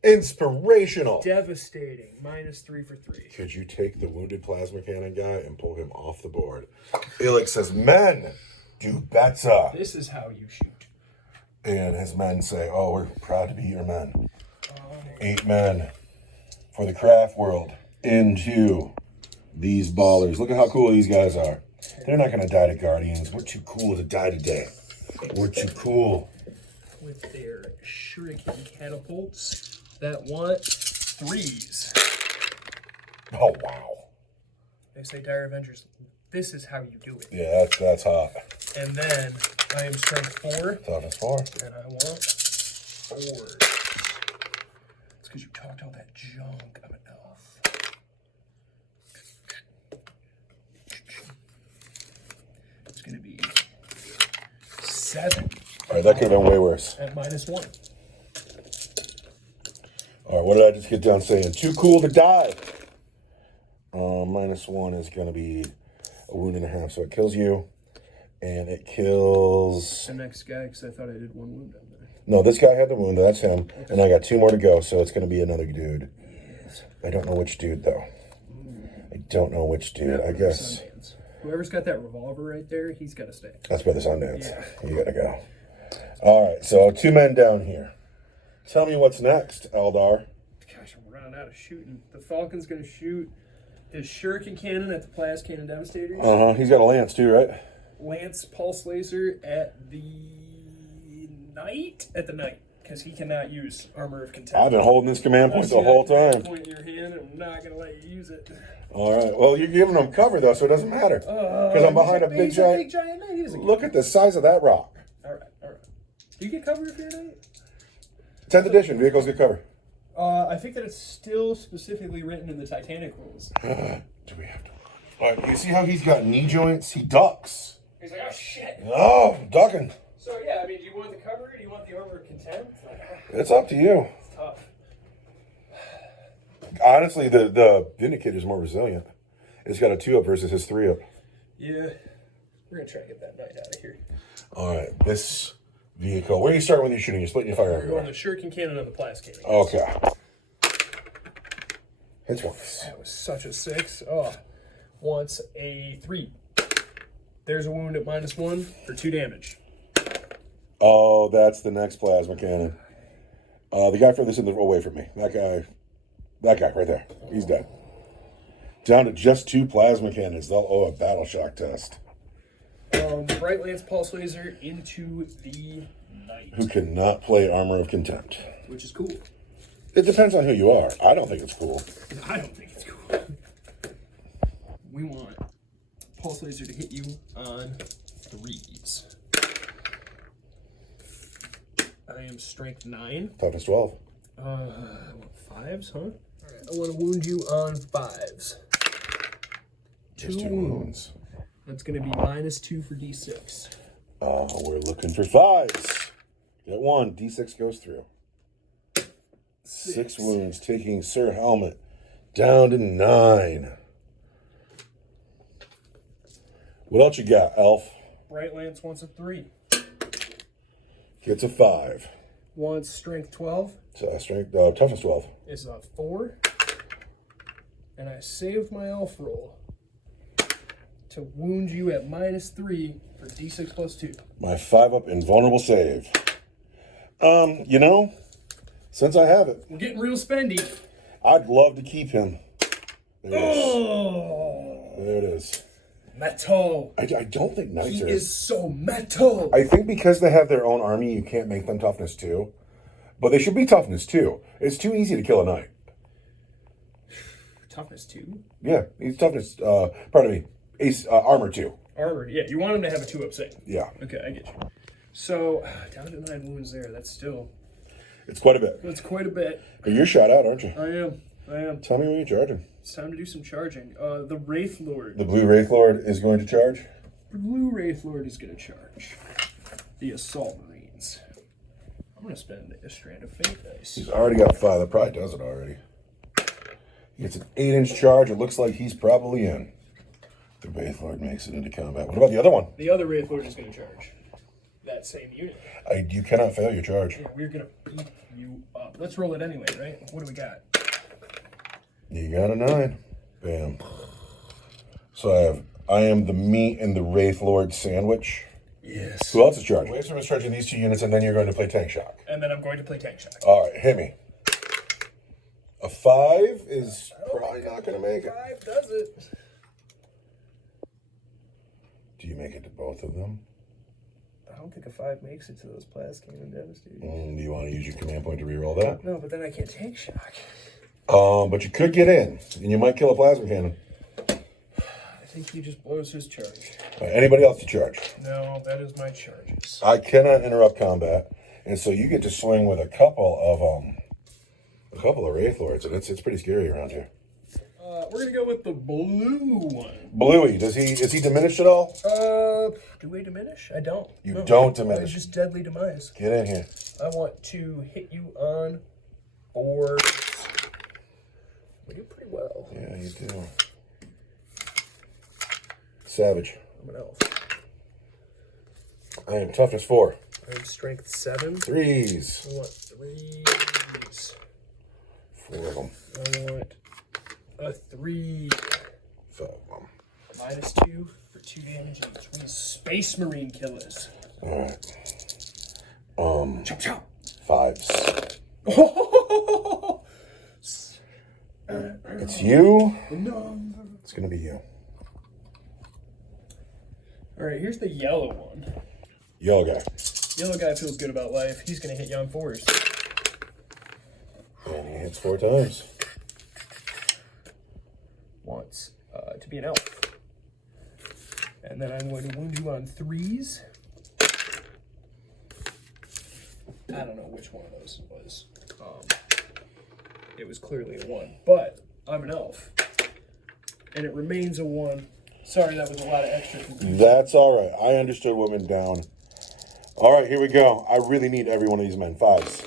Inspirational. Devastating. -3 for 3. Could you take the wounded plasma cannon guy and pull him off the board? Illic says, men, do better. This is how you shoot. And his men say, oh, we're proud to be your men. 8 men for the craft world into these ballers. Look at how cool these guys are. They're not going to die to Guardians. We're too cool to die today. We're too cool. With their shuriken catapults that want 3s. Oh, wow. They say, Dire Avengers, this is how you do it. Yeah, that's hot. And then I am strength 4. Toughness 4. And I want 4s. It's because you talked all that junk. I'm an elf. It's going to be 7. All right, that could have been way worse. At -1. All right, what did I just get done saying? Too cool to die. -1 is going to be a wound and a half, so it kills you, and it kills... The next guy, because I thought I did 1 wound on there. No, this guy had the wound, that's him, and I got 2 more to go, so it's going to be another dude. Yes. I don't know which dude, though. I don't know which dude, I guess. Sundance. Whoever's got that revolver right there, he's got to stay. That's by the Sundance. Yeah. You got to go. All right, so 2 men down here. Tell me what's next, Eldar. Gosh, I'm running out of shooting. The Falcon's going to shoot his shuriken cannon at the plas cannon devastators. Uh-huh, he's got a lance too, right? Lance pulse laser at the knight, because he cannot use armor of contempt. I've been holding this command point the whole time. Point in your hand, and I'm not going to let you use it. All right, well, you're giving them cover, though, so it doesn't matter. Because I'm behind a big giant... knight. He doesn't Look at the size of that rock. All right. Do you get cover if you're a knight? 10th edition, vehicles get cover. I think that it's still specifically written in the Titanic rules. Do we have to? All right, you see how he's got knee joints? He ducks. He's like, oh, shit. Oh, ducking. So, yeah, I mean, do you want the cover or do you want the armor of contempt? It's up to you. It's tough. Honestly, the Vindicator's more resilient. It's got a 2-up versus his 3-up. Yeah. We're going to try to get that knight out of here. All right, this vehicle. Where do you start when you're shooting? You're splitting your fire We're everywhere. going the shuriken cannon and the plas cannon. Okay. Hits once. That was such a 6. Oh. Wants a 3. There's a wound at -1 for 2 damage. Oh, that's the next plasma cannon. The guy furthest away from me. That guy right there. He's dead. Down to just 2 plasma cannons. They'll owe a battle shock test. Bright Lance Pulse Laser into the Knight. Who cannot play Armor of Contempt. Which is cool. It depends on who you are. I don't think it's cool. I don't think it's cool. We want Pulse Laser to hit you on 3s. I am strength 9. Toughness 12. I want 5s, huh? Alright, I want to wound you on 5s. Just 2 wounds. That's going to be -2 for D6. We're looking for 5s. Get 1. D6 goes through. 6 wounds, taking Sir Helmut down to 9. What else you got, Elf? Bright Lance wants a 3. Gets a 5. Wants strength 12. Toughness 12. Is a 4. And I saved my elf roll to wound you at -3 for D6 plus 2. My 5-up invulnerable save. You know, since I have it, We're getting real spendy. I'd love to keep him. There it is. Oh, There it is. metal. I don't think knights He are. is so metal. I think because they have their own army, you can't make them toughness 2. But they should be toughness 2. It's too easy to kill a knight. Toughness 2. Yeah, he's toughness. Pardon me, armor 2. Armored. Yeah, you want him to have a 2-up save. Yeah, Okay, I get you. So down to 9 wounds there. That's it's quite a bit. that's quite a bit. But you're shot out, aren't you? I am. Tell me when you're charging. It's time to do some charging. The Wraith Lord. The Blue Wraith Lord is going to charge. The Blue Wraith Lord is going to charge the Assault Marines. I'm going to spend a Strand of Fate dice. He's already got 5. That probably does it already. He gets an 8-inch charge. It looks like he's probably in. The Wraith Lord makes it into combat. What about the other one? The other Wraith Lord is going to charge that same unit. You cannot fail your charge. Yeah, we're going to beat you up. Let's roll it anyway, right? What do we got? You got a 9. Bam. So I am the meat and the Wraith Lord sandwich. Yes. Who else is charging? Wraith Lord is charging these 2 units, and then you're going to play Tank Shock. And then I'm going to play Tank Shock. All right, hit me. A 5 is probably not going to make it. 5 does it. Do you make it to both of them? I don't think a 5 makes it to those Plas Cannon Devastators. Do you want to use your command point to reroll that? No, but then I can't Tank Shock. But you could get in, and you might kill a plasma cannon. I think he just blows his charge. Anybody else to charge? No, that is my charges. I cannot interrupt combat, and so you get to swing with a couple of Wraith Lords, and it's pretty scary around here. We're gonna go with the blue one. Bluey, is he diminished at all? Do we diminish? I don't. You No. don't diminish. It's just deadly demise. Get in here. I want to hit you on 4. We do pretty well. Yeah, you do. Savage. I'm an elf. I am toughness 4. I have strength 7. 3s. I want 3s. 4 of them. I want a 3. 5 of them. -2 for 2 damage each. We Space Marine killers. All right. Chop chop. 5s. It's you. It's gonna be you. All right, here's the yellow one. Yellow guy. Yellow guy feels good about life. He's gonna hit you on 4s. And he hits 4 times. Wants to be an elf. And then I'm going to wound you on 3s. I don't know which one of those it was. It was clearly a 1, but I'm an elf. And it remains a 1. Sorry, that was a lot of extra confusion. That's all right. I understood what went down. All right, here we go. I really need every one of these men. 5s.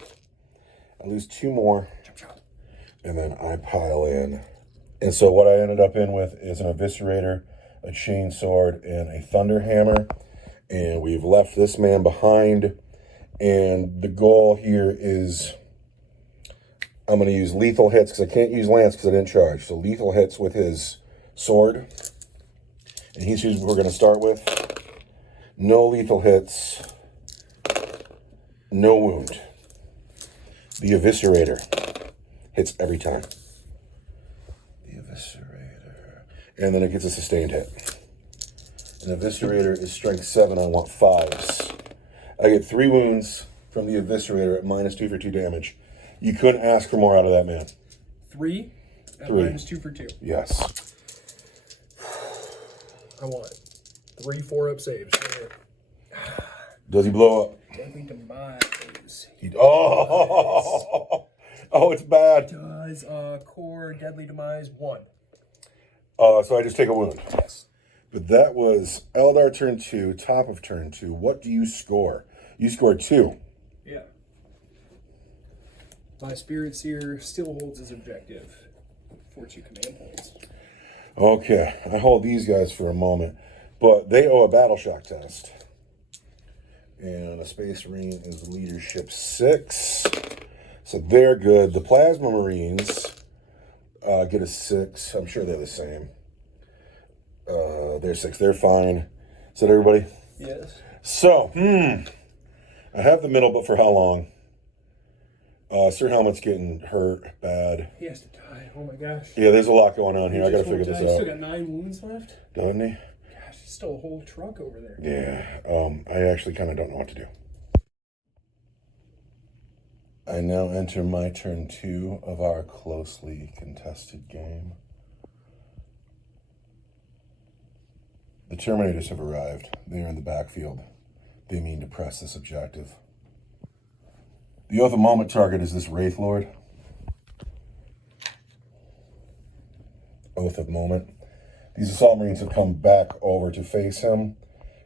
I lose 2 more. Chop chop. And then I pile in. And so what I ended up in with is an Eviscerator, a Chain Sword, and a Thunder Hammer. And we've left this man behind. And the goal here is I'm going to use lethal hits because I can't use Lance because I didn't charge. So lethal hits with his sword. And he's who we're going to start with. No lethal hits. No wound. The Eviscerator hits every time. The Eviscerator. And then it gets a sustained hit. An Eviscerator is strength 7. I want 5s. I get 3 wounds from the Eviscerator at -2 for 2 damage. You couldn't ask for more out of that man. 3 at 3. -2 for 2. Yes. I want 3 4-up saves. Right here. Does he blow up? Deadly Demise. Oh, it's bad. Does core Deadly Demise 1. So I just take a wound. Yes. But that was Eldar turn 2, top of turn 2. What do you score? You scored 2. Yeah. My Spirit Seer still holds his objective for 2 command points. Okay, I hold these guys for a moment, but they owe a battle shock test. And a Space Marine is leadership 6. So they're good. The Plasma Marines get a 6. I'm sure they're the same. They're 6. They're fine. Is that everybody? Yes. So, I have the middle, but for how long? Sir Helmut's getting hurt bad. He has to die. Oh my gosh. Yeah, there's a lot going on here. I gotta just figure won't this die. He's out. still got 9 wounds left. Doesn't he? Gosh, he's still a whole truck over there. Yeah. I actually kind of don't know what to do. I now enter my turn 2 of our closely contested game. The Terminators have arrived. They are in the backfield. They mean to press this objective. The Oath of Moment target is this Wraith Lord. Oath of Moment. These Assault Marines have come back over to face him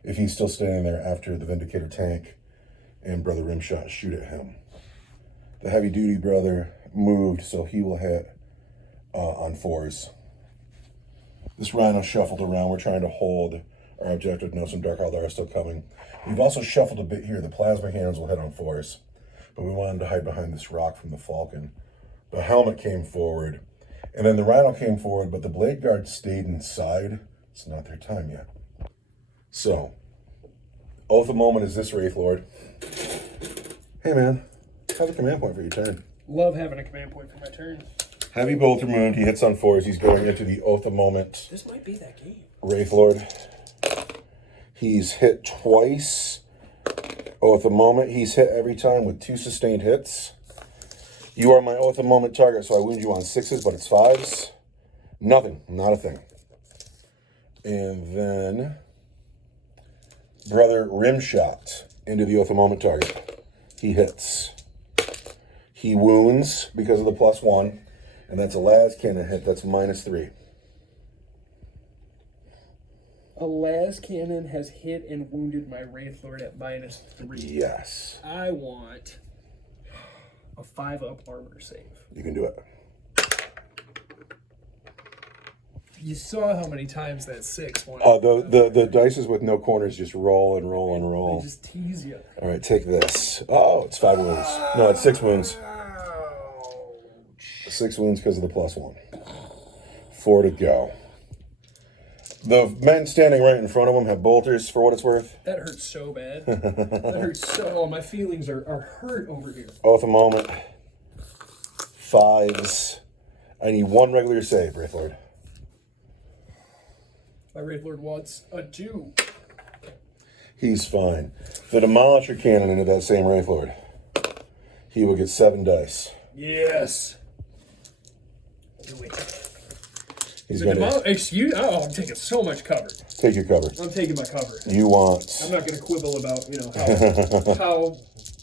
if he's still standing there after the Vindicator tank and Brother Rimshot shoot at him. The Heavy Duty Brother moved, so he will hit on 4s. This Rhino shuffled around. We're trying to hold our objective. No, some Dark Eldar are still coming. We've also shuffled a bit here. The Plasma Cannons will hit on 4s, but we wanted to hide behind this rock from the Falcon. The Helmet came forward, and then the Rhino came forward, but the Blade Guard stayed inside. It's not their time yet. So, Oath of Moment is this Wraith Lord. Hey man, have a command point for your turn. Love having a command point for my turn. Heavy Bolter Moon, he hits on 4s. He's going into the Oath of Moment. This might be that game. Wraith Lord. He's hit twice. Oath of Moment. He's hit every time with 2 sustained hits. You are my Oath of Moment target, so I wound you on 6s, but it's 5s. Nothing. Not a thing. And then Brother Rimshot into the Oath of Moment target. He hits. He wounds because of the +1. And that's a las cannon hit. That's -3. A las cannon has hit and wounded my Wraith Lord at -3. Yes. I want a 5-up armor save. You can do it. You saw how many times that 6 went. The dice with no corners just roll and roll and roll. They just tease you. All right, take this. Oh, it's 5 wounds. No, it's 6 wounds. 6 wounds because of the +1. 4 to go. The men standing right in front of him have bolters, for what it's worth. That hurts so bad. That hurts so. My feelings are hurt over here. Oath of Moment. 5s. I need 1 regular save, Wraith Lord. My Wraith Lord wants a 2. He's fine. The Demolisher Cannon into that same Wraith Lord. He will get 7 dice. Yes. Do it. He's going to I'm taking so much cover. take your cover. I'm taking my cover. You want... I'm not going to quibble about, how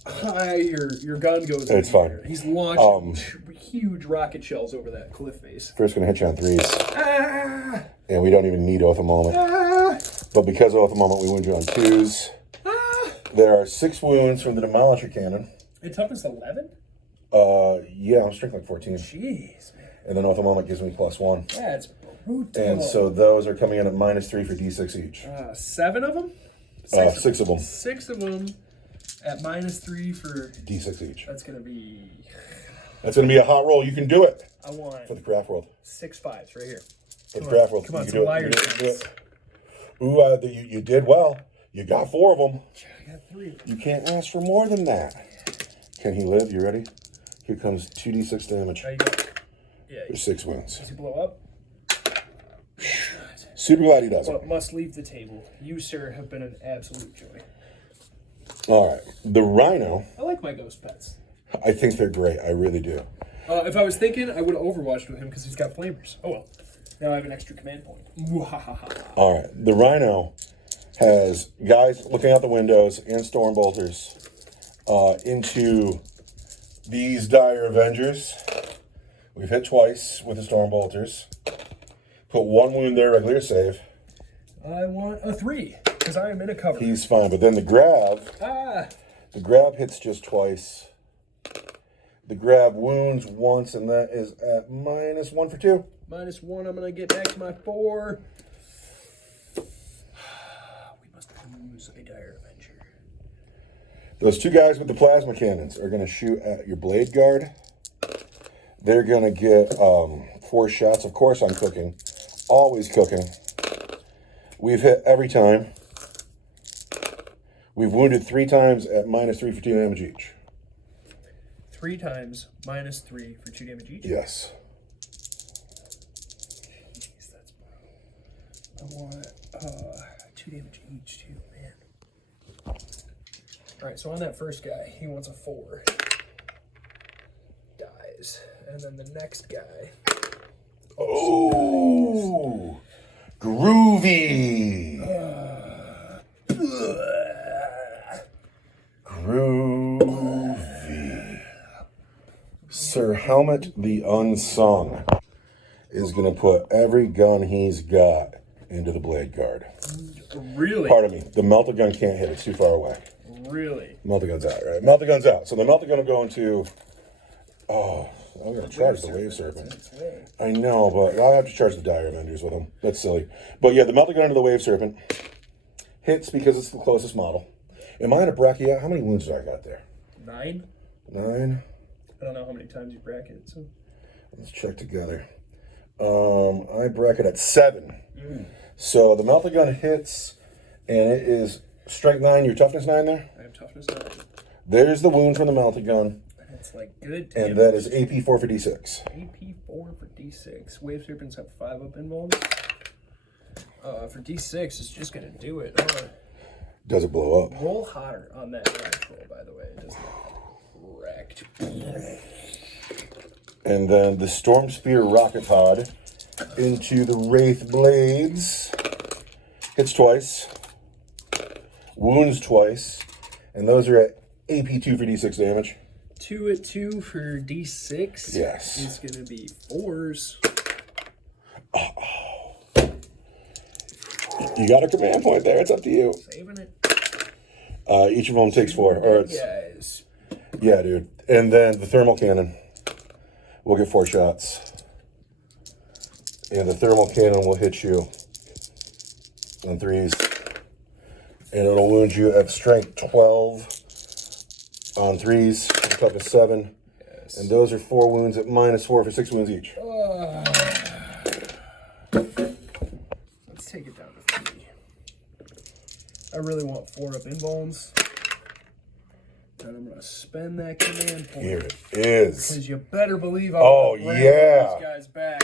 high your gun goes. It's fine. He's launching huge rocket shells over that cliff face. First going to hit you on 3s. Ah! And we don't even need Oath of Moment. Ah! But because of Oath of Moment, we wound you on 2s. Ah! There are 6 wounds from the Demolisher Cannon. And toughness 11? Yeah, I'm strength like 14. Jeez, man. And then Oath of Moment gives me +1. That's brutal. And so those are coming in at -3 for D6 each. 7 of them? 6 of them. 6 of them at -3 for... D6 each. That's going to be... That's going to be a hot roll. You can do it. I want For the craft world. 6 5s right here. For the craft world. Come on, You some can do it. liar You can do dice. it. Ooh, you did well. You got 4 of them. I got 3. You can't ask for more than that. Can he live? You ready? Here comes 2d6 damage. How you go? Yeah. There's 6 wounds. Does he blow up? Super glad he doesn't. But must leave the table. You, sir, have been an absolute joy. All right. The Rhino, I like my ghost pets. I think they're great. I really do. If I was thinking, I would have overwatched with him because he's got flamers. Oh well. Now I have an extra command point. All right. The Rhino has guys looking out the windows and storm bolters into these dire Avengers. We've hit twice with the storm bolters. Put 1 wound there, regular save. I want a 3 because I am in a cover. He's fine. But then the grab. The grab hits just twice. The grab wounds once, and that is at -1 for 2. -1. I'm going to get back to my 4. We must lose a dire Avenger. Those 2 guys with the plasma cannons are going to shoot at your blade guard. They're going to get 4 shots. Of course, I'm cooking. Always cooking. We've hit every time. We've wounded 3 times at -3 for 2 damage each. 3 times -3 for 2 damage each? Yes. Jeez, that's brutal. I want 2 damage each, too, man. Alright, so on that first guy, he wants a 4. Dies. And then the next guy. Oh! Groovy! Groovy. Sir Helmut the Unsung is going to put every gun he's got into the blade guard. Really? Pardon me. The melted gun can't hit. It's too far away. Really? Melted gun's out, right? Melted gun's out. So the melted gun will go into... Oh, I'm going to charge the Wave Serpent. I know, but I'll have to charge the Dire Avengers with him. That's silly. But yeah, the melted gun into the Wave Serpent hits because it's the closest model. Am I in a bracket? How many wounds do I got there? 9? 9. I don't know how many times you bracket, so... Let's check together. I bracket at 7. So the melted gun hits, and it is strength 9. Your toughness 9 there? I have toughness 9. There's the wound from the melted gun. It's like good. And that is AP 4 for D6. AP 4 for D6. Wave Serpents have 5 up invulns. For D6, it's just going to do it. Does it blow up? Roll hotter on that roll, by the way. It does not wrecked. And then the Storm Spear Rocket Pod into the Wraith Blades. Hits twice. Wounds twice. And those are at AP 2 for D6 damage. 2 at 2 for D6. Yes. It's going to be 4s. You got a command point there. It's up to you. Saving it. Each of them takes 4. Or it's, Guys. yeah, dude. And then the Thermal Cannon will get 4 shots. And the Thermal Cannon will hit you on 3s. And it'll wound you at strength 12 on 3s, toughness 7. Yes. And those are 4 wounds at -4 for 6 wounds each. Let's take it down to 3. I really want 4 up invulns. And I'm going to spend that command point. Here it is. Because you better believe I'm Oh, gonna bring yeah. these guys back.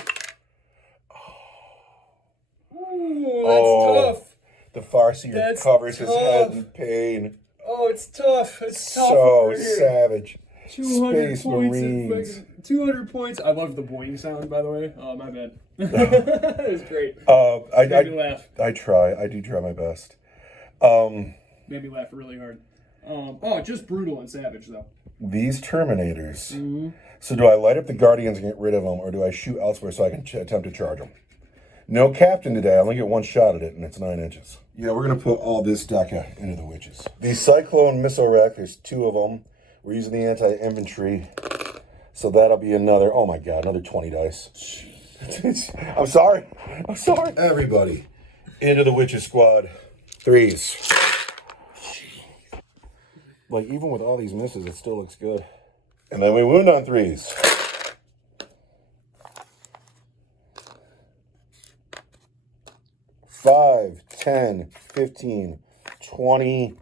Ooh, that's Oh, tough. the Farseer That's covers his tough. head in pain. Oh, it's tough. It's tough. So over here. savage. 200 Space points. Marines. 200 points. I love the boing sound, by the way. Oh, my bad. It was great. Made me laugh. I try. I do try my best. Made me laugh really hard. Just brutal and savage, though. These Terminators. So do I light up the Guardians and get rid of them, or do I shoot elsewhere so I can attempt to charge them? No Captain today. I only get 1 shot at it, and it's 9 inches. Yeah, we're going to put all this deca into the witches. The Cyclone Missile Rack, there's 2 of them. We're using the anti-infantry. So that'll be another, oh my God, another 20 dice. I'm sorry. Everybody, into the witches squad. 3s. Like, even with all these misses, it still looks good. And then we wound on 3s. $5, 10, 15, 20.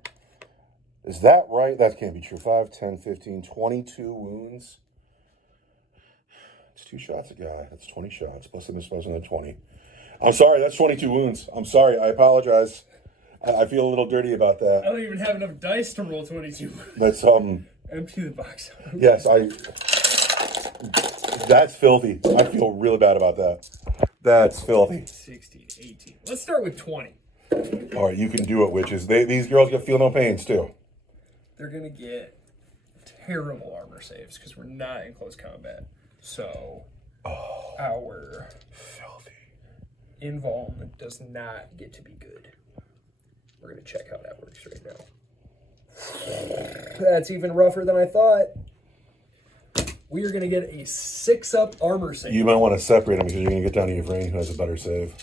Is that right? That can't be true. 5, 10, 15, 22 wounds. It's 2 shots a guy. That's 20 shots. Plus the misspells another 20. I'm sorry, that's 22 wounds. I'm sorry. I apologize. I feel a little dirty about I that. don't even have enough dice to roll 22. That's Empty the box. yes, that's filthy. I feel really bad about that. That's filthy. 16, 18. Let's start with 20. All right, you can do it, witches. These girls get feel no pains too. They're going to get terrible armor saves because we're not in close combat. So, our Filthy. invuln does not get to be good. We're going to check how that works right now. That's even rougher than I thought. We are going to get a 6-up armor save. You might want to separate them because you're going to get down to your brain who has a better save.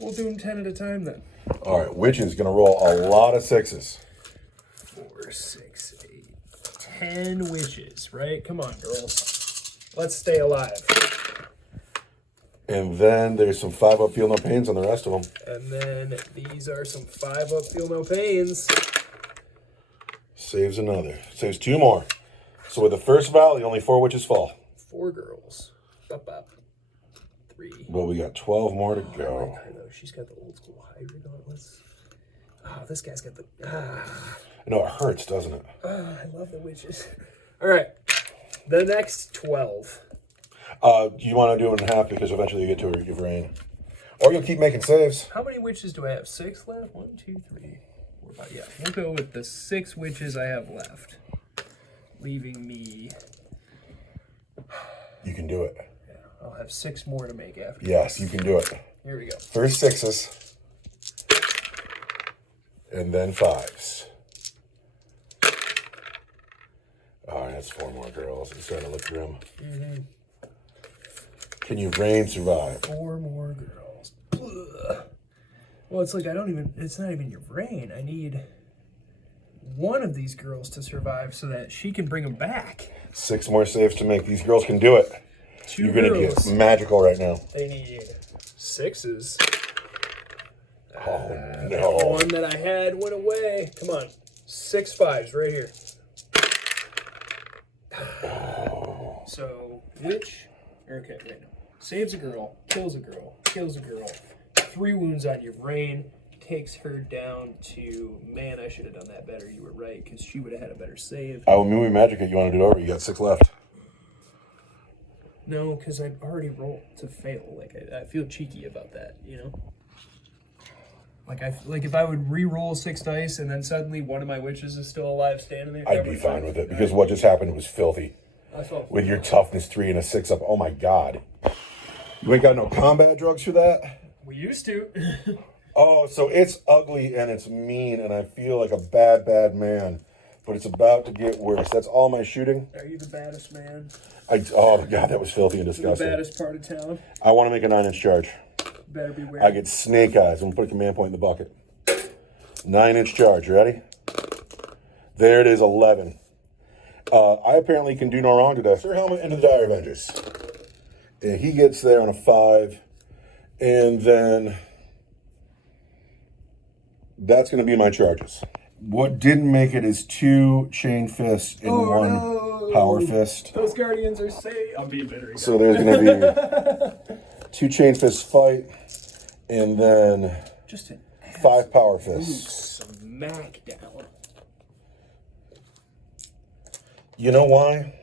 We'll do them 10 at a time then. All right, witches going to roll a lot of 6s. 4, 6, 8, 10 witches, right? Come on, girls. Let's stay alive. And then there's some 5-up feel no pains on the rest of them. And then these are some 5-up feel no pains. Saves another. Saves 2 more. So with the first volley, only 4 witches fall. 4 girls. Up, up. 3. Well, we got 12 more to I go. like her, though. She's got the old school hybrid gauntlets. Oh, this guy's got the... I know it hurts, doesn't it? I love the witches. All right. The next 12. You want to do it in half because eventually you get to your brain. Or you'll keep making saves. How many witches do I have? 6 left? 1, 2, 3, 4, 5. Yeah, we'll go with the 6 witches I have left. Leaving me... You can do it. Yeah, I'll have 6 more to make after. Yes, you can do it. Here we go. First 6s. And then 5s. All right, that's 4 more girls. It's starting to look grim. Mm-hmm. Can your brain survive? 4 more girls. Ugh. Well, it's like it's not even your brain. I need one of these girls to survive so that she can bring them back. 6 more saves to make. These girls can do it. 2 You're going to girls. get magical right now. They need 6s. Oh, no. One that I had went away. Come on. 6 5s right here. So, witch... Okay, wait. Saves a girl, kills a girl, kills a girl. 3 wounds on your brain. Takes her down to... Man, I should have done that better. You were right, because she would have had a better save. I will move magic if you want to do it over. You got 6 left. No, because I've already rolled to fail. Like, I feel cheeky about that, you know? Like if I would re-roll 6 dice and then suddenly one of my witches is still alive standing there. I'd be fine with it because what just happened was filthy. I felt With your toughness 3 and a 6-up. Oh my God. You ain't got no combat drugs for that? We used to. Oh, so it's ugly and it's mean and I feel like a bad, bad man. But it's about to get worse. That's all my shooting. Are you the baddest man? Oh God, that was filthy and The disgusting. baddest part of town? I want to make a 9-inch charge. Better beware. I get snake eyes. I'm gonna put a command point in the bucket. 9-inch charge. Ready? There it is. 11. I apparently can do no wrong today. Sir Helmut into the Dire Avengers. And he gets there on a 5. And then that's going to be my charges. What didn't make it is 2 chain fists in one power fist. Those guardians are safe. I'm being bitter again. So there's going to be 2 chain fists fight. And then Just an 5 power fists. smack down. You know why?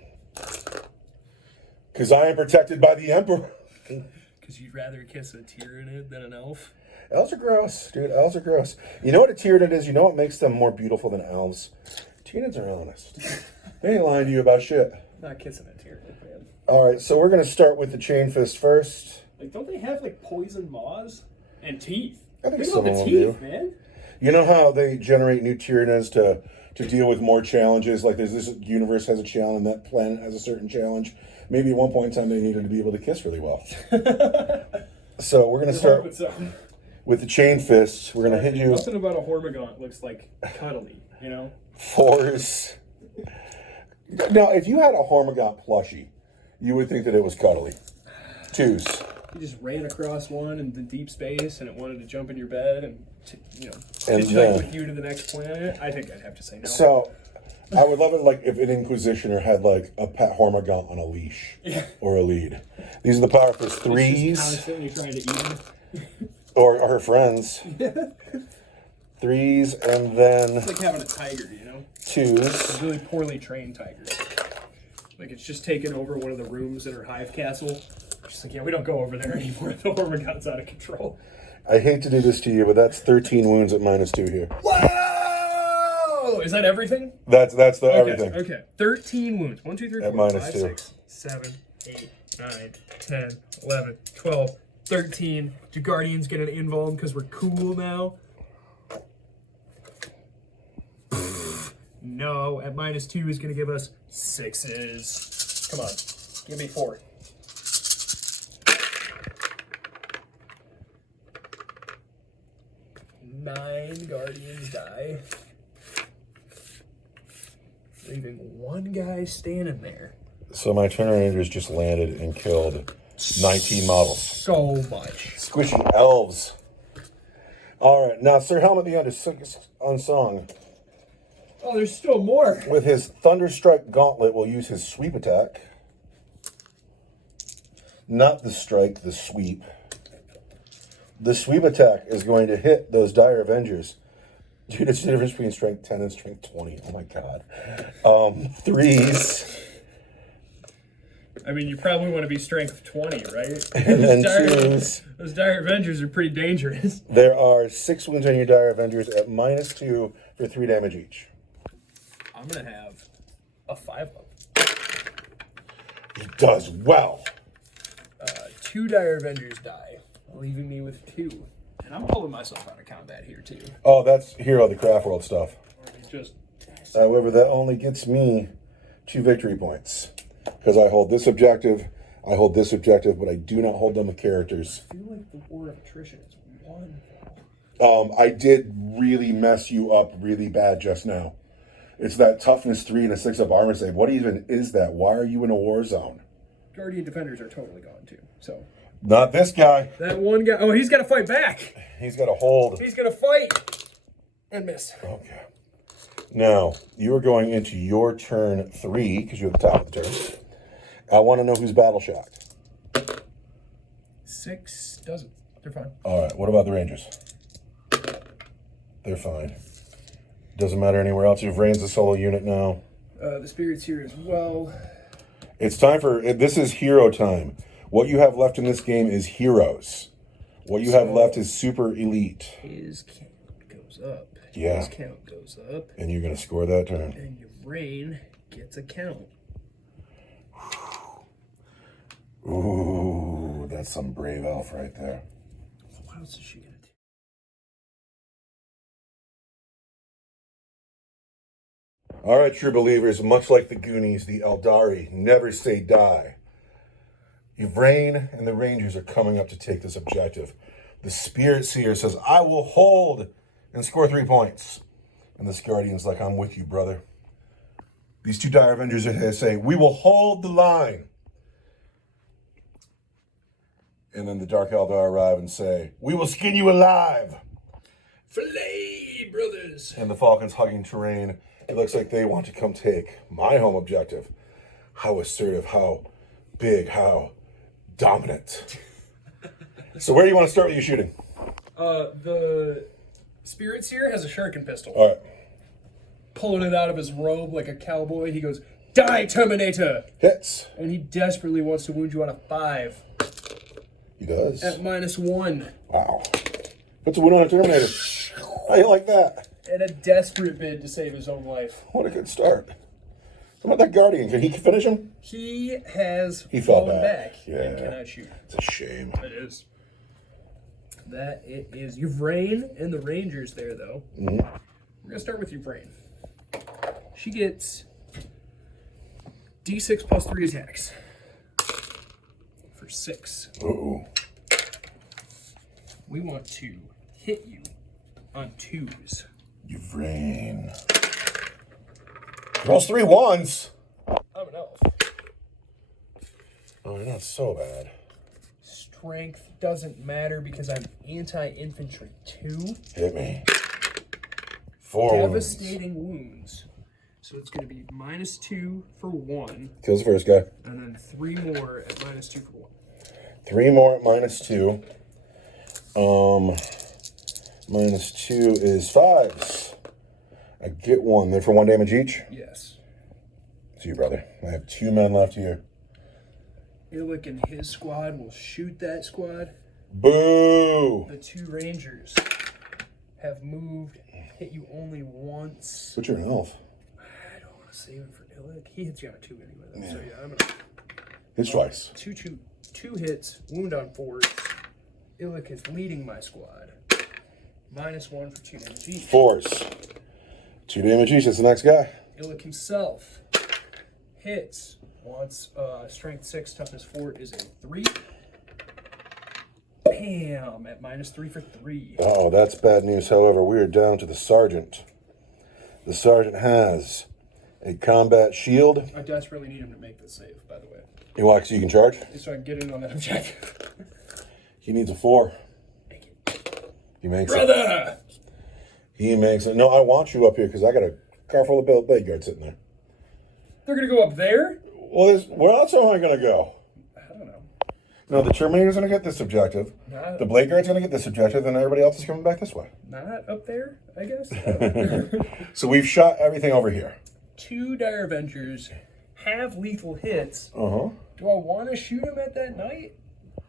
Because I am protected by the Emperor. Because you'd rather kiss a Tyranid than an elf? Elves are gross, dude. Elves are gross. You know what a Tyranid is? You know what makes them more beautiful than elves? Tyranids are honest. They ain't lying to you about shit. Not kissing a Tyranid, man. All right, so we're going to start with the chain fist first. Like, don't they have, like, poison maws? And teeth? I think Think some about of the them teeth, do. man. You know how they generate new Tyranids to deal with more challenges? Like there's this universe has a challenge, and that planet has a certain challenge. Maybe at one point in time they needed to be able to kiss really well. So we're going to start with the chain fists. We're going to hit you. Nothing about a Hormigaunt looks like cuddly, you know? 4s. Now, if you had a Hormigaunt plushie, you would think that it was cuddly. 2s. You just ran across one in the deep space, and it wanted to jump in your bed and And hitchhike with you to the next planet. I think I'd have to say no. So, I would love it like if an Inquisitioner had like a Pat Hormigaunt on a leash or a lead. These are the Power Fist threes. It's just constantly trying to eat him. Or her friends. Threes, and then It's like having a tiger, you know? twos. A really poorly trained tiger. Like it's just taken over one of the rooms in her hive castle. She's like, yeah, we don't go over there anymore. The Hormagaun's out of control. I hate to do this to you, but that's 13 wounds at -2 here. Whoa! Is that everything? That's the everything. Okay. 13 wounds. 1, 2, 3, 4, At -2. 5, 6, 7, 8, 9, 10, 11, 12, 13. Do Guardians get an invuln because we're cool now? No. At -2 is going to give us 6s. Come on. Give me 4. Nine Guardians die. Leaving one guy standing there. So my Turner Rangers just landed and killed 19 models. So much. Squishy elves. All right, now Sir Helmut the Unsung, Oh, there's still more. with his Thunderstrike Gauntlet, will use his sweep attack. Not the strike, the sweep. The sweep attack is going to hit those Dire Avengers. Dude, it's the difference between strength 10 and strength 20. Oh my god. Threes. I mean, you probably want to be strength 20, right? And then twos. Those Dire Avengers are pretty dangerous. There are 6 wounds on your Dire Avengers at -2 for 3 damage each. I'm going to have a 5-up. He does well. 2 Dire Avengers die, leaving me with 2. And I'm pulling myself out of combat here, too. Oh, that's Hero of the Craft World stuff. Just However, that only gets me 2 victory points. Because I hold this objective, I hold this objective, but I do not hold them with characters. I feel like the War of Attrition is 1. I did really mess you up really bad just now. It's that toughness 3 and a 6 up armor save. What even is that? Why are you in a war zone? Guardian Defenders are totally gone, too. So Not this guy. that one guy, oh, he's got to fight back. He's got a hold. He's going to fight and miss. Okay. Now, you are going into your turn 3, because you're at the top of the turn. I want to know who's battle shocked. 6 doesn't. They're fine. All right, what about the Rangers? They're fine. Doesn't matter anywhere else. You've Reign's a solo unit now. The Spirit's here as well. It's time for, this is hero time. What you have left in this game is heroes. What you have left is super elite. His count goes up. Yeah. His count goes up. And you're going to score that turn. And your brain gets a count. Ooh, that's some brave elf right there. What else is she going to do? All right, true believers, much like the Goonies, the Eldari never say die. Yvrain and the Rangers are coming up to take this objective. The Spirit Seer says, I will hold and score 3 points. And this Guardian's like, I'm with you, brother. These 2 Dire Avengers are here to say, we will hold the line. And then the Dark Eldar arrive and say, we will skin you alive. Filet, brothers! And the Falcons hugging terrain. It looks like they want to come take my home objective. How assertive, how big, how dominant. So where do you want to start with your shooting? The Spirit Seer has a shuriken pistol. All right. Pulling it out of his robe like a cowboy, he goes, Die, Terminator! Hits. And he desperately wants to wound you on a 5. He does. At -1. Wow. Puts a wound on a Terminator. How you like that? In a desperate bid to save his own life. What a good start. How about that Guardian? Can he finish him? He has He fell fallen back. back Yeah. and cannot shoot. It's a shame. It is. That it is. Yvrain and the Rangers there, though. Mm-hmm. We're going to start with Yvrain. She gets D6 plus 3 attacks. For 6. Uh-oh. We want to hit you on 2s. Yvrain. Rolls 3 1s. I'm an elf. Oh, you're not so bad. Strength doesn't matter because I'm anti-infantry 2. Hit me. 4 wounds. Devastating wounds. So it's going to be -2 for 1. Kills the first guy. And then 3 more at -2 for 1. 3 more at -2. -2 is 5s. I get 1. They're for 1 damage each? Yes. See you, brother. I have 2 men left here. Illick and his squad will shoot that squad. Boo! The 2 rangers have moved, hit you only once. But you're an elf. I don't want to save it for Illick. He hits you on 2 anyway, though. So yeah, I'm gonna Hits twice. 2 hits, wound on 4s. Illick is leading my squad. -1 for 2 damage each. 4s. 2 damage each. That's the next guy. Illick himself hits. Wants strength 6, toughness 4 is a 3. Bam! At -3 for 3. Oh, that's bad news. However, we are down to the sergeant. The sergeant has a combat shield. I desperately need him to make this save, by the way. He walks, so you can charge. So I can get in on that objective. He needs a 4. Thank you. He makes Brother! it. He makes it. No, I want you up here because I got a car full of blade guards sitting there. They're going to go up there? Well, where else am I going to go? I don't know. No, the Terminator's going to get this objective. The blade guard's going to get this objective, and everybody else is coming back this way. Not up there, I guess. I don't know. So we've shot everything over here. 2 Dire Avengers have lethal hits. Uh-huh. Do I want to shoot him at that knight?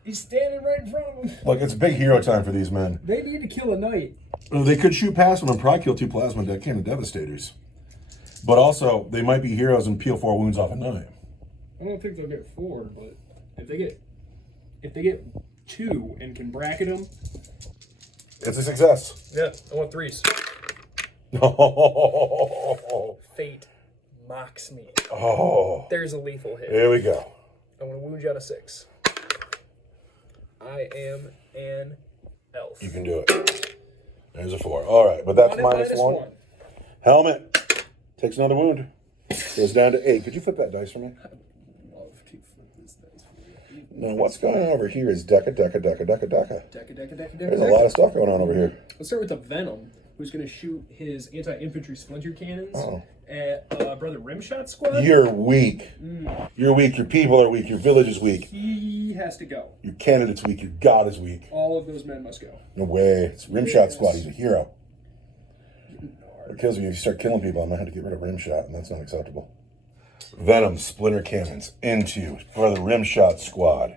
He's standing right in front of him. Look, it's big hero time for these men. They need to kill a knight. They could shoot past him and probably kill 2 plasma cannon devastators. But also, they might be heroes and peel 4 wounds off a knight. I don't think they'll get 4, but if they get 2 and can bracket them, it's a success. yeah, I want 3s. Oh, Fate mocks me. oh, There's a lethal hit. here we go. I want to wound you on a 6. I am an elf. You can do it. There's a 4. All right, but that's -1. Helmet takes another wound. Goes down to 8. Could you flip that dice for me? I'd love to flip this dice for you. Now, what's going on over here is Deca. Deca. There's a lot of stuff going on over here. Let's start with the Venom, who's going to shoot his anti-infantry splinter cannons Oh. at Brother Rimshot squad. You're weak. You're weak. Your people are weak. Your village is weak. He has to go. Your candidate's weak. Your god is weak. All of those men must go. No way. It's Rimshot squad. He's a hero. It kills me if you start killing people. I'm going to have to get rid of Rimshot, and that's not acceptable. Venom splinter cannons into Brother Rimshot squad.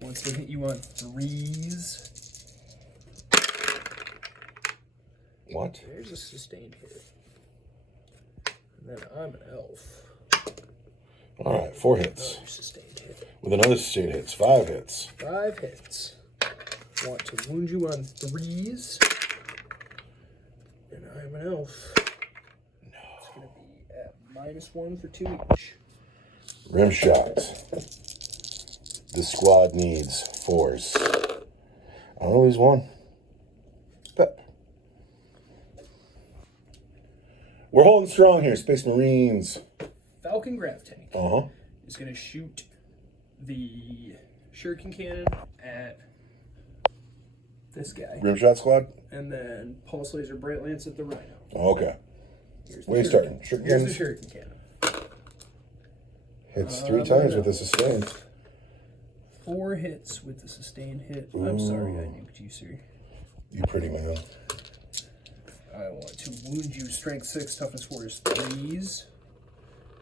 Once they hit you on 3s, What? there's a sustained hit. And then I'm an elf. All right, 4 hits. Another sustained hit. With another sustained hits. 5 hits. 5 hits. Want to wound you on 3s. And I'm an elf. No. It's going to be at -1 for 2 each. Rimshot. The squad needs 4s. I only lose 1. Pep. We're holding strong here, Space Marines. Falcon Grav Tank Uh-huh. is going to shoot the shuriken cannon at this guy. Rimshot squad? And then Pulse Laser Bright Lance at the Rhino. Oh, okay. Here's the Where are you starting? Here's the Shurikens? shuriken cannon. Hits 3 times with a sustained. 4 hits with the sustained hit. I'm sorry I nuked you, sir. You pretty man. I want to wound you strength 6, toughness 4 is 3s.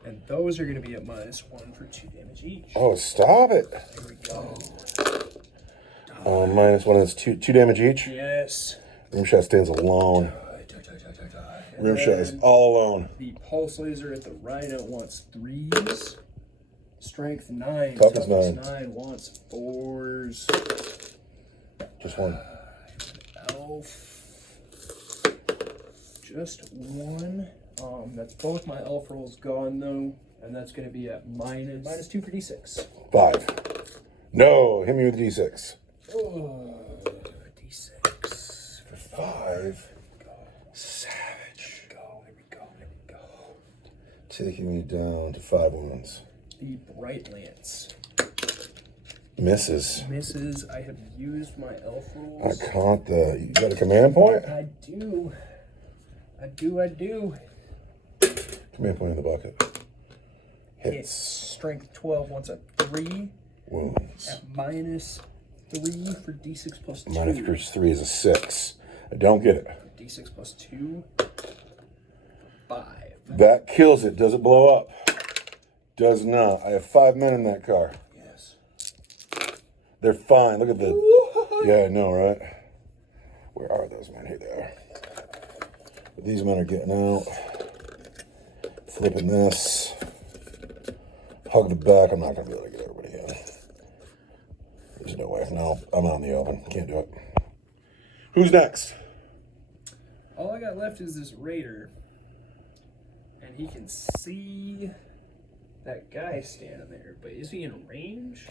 And those are going to be at -1 for 2 damage each. Oh, stop it. There we go. -1 is 2 damage each. Yes. Rimshot stands alone. And Rimshot is then all alone. the Pulse Laser at the Rhino wants 3s. Strength 9. Toughness 9. 9 wants 4s. Just 1. Elf. Just 1. That's both my elf rolls gone though, and that's going to be at -2 for d6. 5. No, hit me with d6. Oh, d6 for 5. Savage. There we go. Taking me down to 5 wounds. The Bright Lance Misses. Misses. I have used my elf I rules. caught the. You got a command point? I do. I do. Command point in the bucket. It's Hits. strength 12 once a 3 Wounds. at -3 for d6 plus 2. Minus 3 is a 6. I don't get it. d6 plus 2. 5. That kills it. Does it blow up? Does not. I have 5 men in that car. Yes. They're fine. Look at the. Yeah, I know, right? Where are those men? Here they are. These men are getting out. Flipping this. Hug the back. I'm not going to be able to get everybody in. There's no way. No, I'm out in the open. Can't do it. Who's next? All I got left is this raider. And he can see that guy standing there. But is he in range?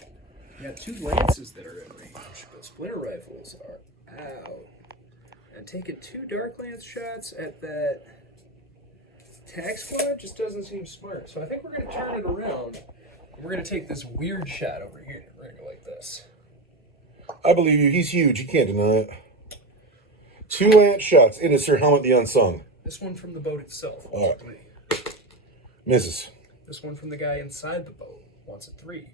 You got 2 lances that are in range. But splinter rifles are out. And taking 2 dark lance shots at that tax squad just doesn't seem smart. So I think we're going to turn it around. And we're going to take this weird shot over here. We're going to go like this. I believe you. He's huge. You can't deny it. 2 lance shots into Sir Helmut the Unsung. This one from the boat itself. All right. Misses. This one from the guy inside the boat. Wants a 3.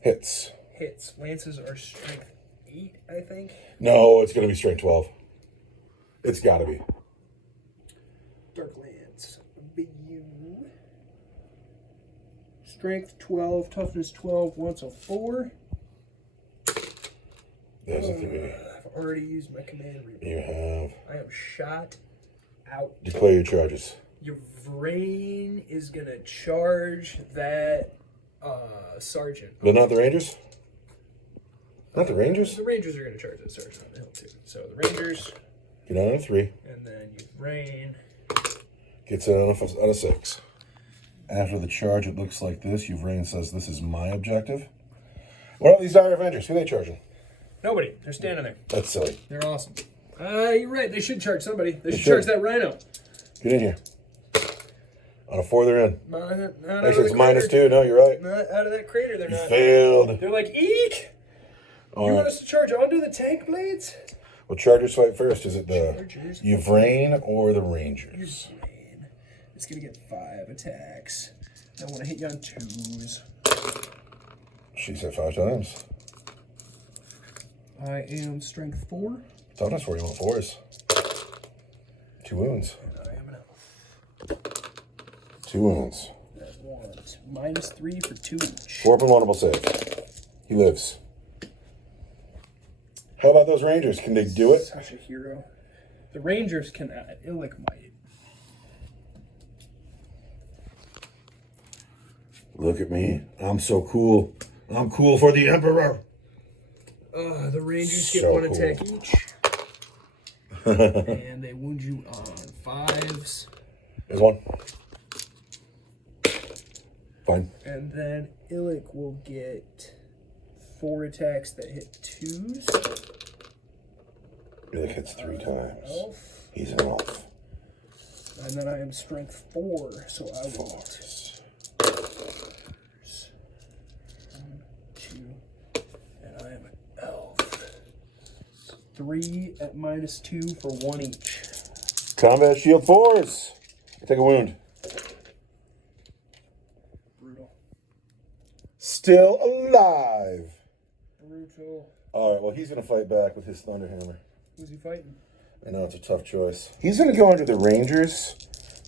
Hits. Hits. Lances are strength 8, I think. No, it's going to be strength 12. It's got to be. Dark Lance. BU. Strength 12, toughness 12, wants a 4. There's a 3. I've already used my command reroll. You have. I am shot out. Declare your charges. Your brain is gonna charge that sergeant. But not the Rangers? Not the Rangers? The Rangers are gonna charge that sergeant on the hill too. So the Rangers, Get on a 3. and then your brain. Gets it on a 6. After the charge, it looks like this. Uvrain says, this is my objective. What are these Dire Avengers? Who are they charging? Nobody. They're standing there. That's silly. They're awesome. You're right. They should charge somebody. They should charge that rhino. Get in here. On a 4, they're in. Not out of Actually, it's the minus crater. 2. No, you're right. Not out of that crater. They're You not. failed. They're like, eek! All You right. want us to charge onto the tank blades? Well, Chargers fight first. Is it the Chargers. Uvrain or the Rangers? Brain. It's gonna get 5 attacks. I want to hit you on 2s. She said 5 times. I am strength 4. Toughness 4. You want 4s. 2 wounds. And I am an elf. 2 wounds. That wants -3 for 2 each. 4 vulnerable save. He lives. How about those Rangers? Can they do it? Such a hero. The Rangers can Illic might. Look at me. I'm so cool. I'm cool for the Emperor. The Rangers get So 1 cool. attack each. And they wound you on 5s. There's 1. Fine. And then Illic will get 4 attacks that hit 2s. It hits 3 times. Elf. He's an elf. And then I am strength 4, so I will 1, 2, and I am an elf. 3 at -2 for 1 each. Combat shield 4s. Take a wound. Brutal. Still alive. Brutal. All right, well, he's going to fight back with his Thunderhammer. Who's he fighting? I know it's a tough choice. He's going to go under the Rangers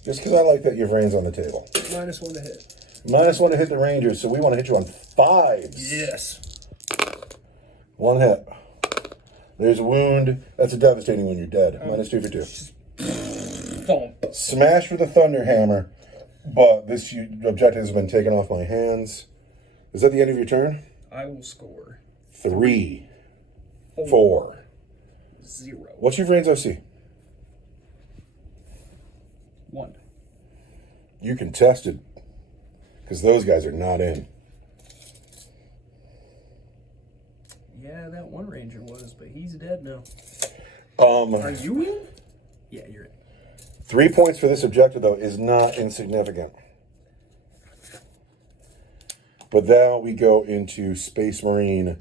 just because I like that your brain's on the table. -1 to hit. -1 to hit the Rangers, so we want to hit you on 5s. Yes. 1 hit. There's a wound. That's a devastating when you're dead. -2 for 2. Thump. Smash with the Thunderhammer, but this objective has been taken off my hands. Is that the end of your turn? I will score 3, 4. 0. What's your brain's OC? 1. You contested, because those guys are not in. Yeah, that one ranger was, but he's dead now. Um, Are you in? Yeah, you're in. 3 points for this objective, though, is not insignificant. But now we go into Space Marine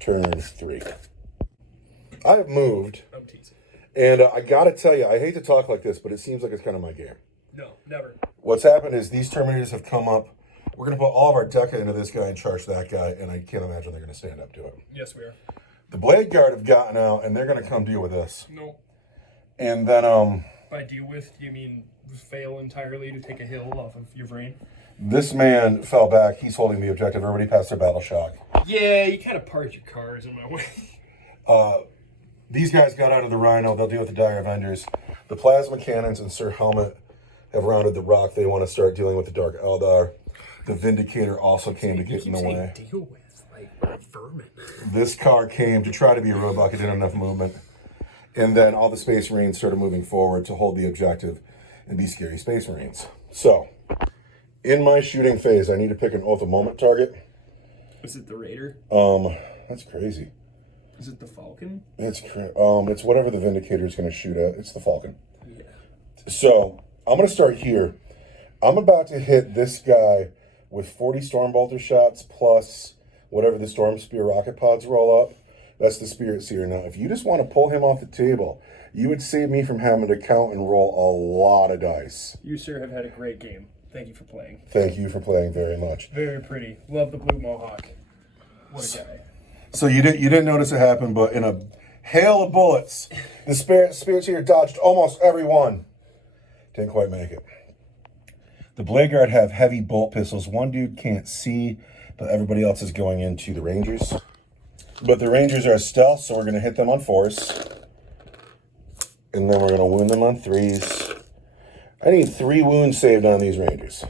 turn 3. I have moved, I'm teasing. and I gotta tell you, I hate to talk like this, but it seems like it's kind of my game. No, never. What's happened is these Terminators have come up. We're gonna put all of our Deca into this guy and charge that guy, and I can't imagine they're gonna stand up to it. Yes, we are. The Blade Guard have gotten out, and they're gonna come deal with this. No. And then, By deal with, do you mean fail entirely to take a hill off of your brain? this man fell back. He's holding the objective. Everybody passed their battle shock. Yeah, you kind of parked your cars in my way. These guys got out of the Rhino. They'll deal with the Dire Avengers. The Plasma Cannons and Sir Helmut have rounded the rock. They want to start dealing with the Dark Eldar. The Vindicator also came to get in the way. Deal with, like, vermin. This car came to try to be a roadblock. It didn't have enough movement. And then all the Space Marines started moving forward to hold the objective and be scary Space Marines. So, in my shooting phase, I need to pick an Oath of Moment target. Is it the Raider? That's crazy. Is it the Falcon? It's whatever the Vindicator is going to shoot at. It's the Falcon. Yeah. So, I'm going to start here. I'm about to hit this guy with 40 Stormbolter shots plus whatever the Storm Spear rocket pods roll up. That's the Spirit Seer. Now, if you just want to pull him off the table, you would save me from having to count and roll a lot of dice. You, sir, have had a great game. Thank you for playing. Thank you for playing very much. Very pretty. Love the blue mohawk. What a guy. So you didn't notice it happen, but in a hail of bullets, the Spirit Seer dodged almost every one. Didn't quite make it. The Blade Guard have heavy bolt pistols. One dude can't see, but everybody else is going into the Rangers. But the Rangers are stealth, so we're going to hit them on 4s. And then we're going to wound them on 3s. I need 3 wounds saved on these Rangers.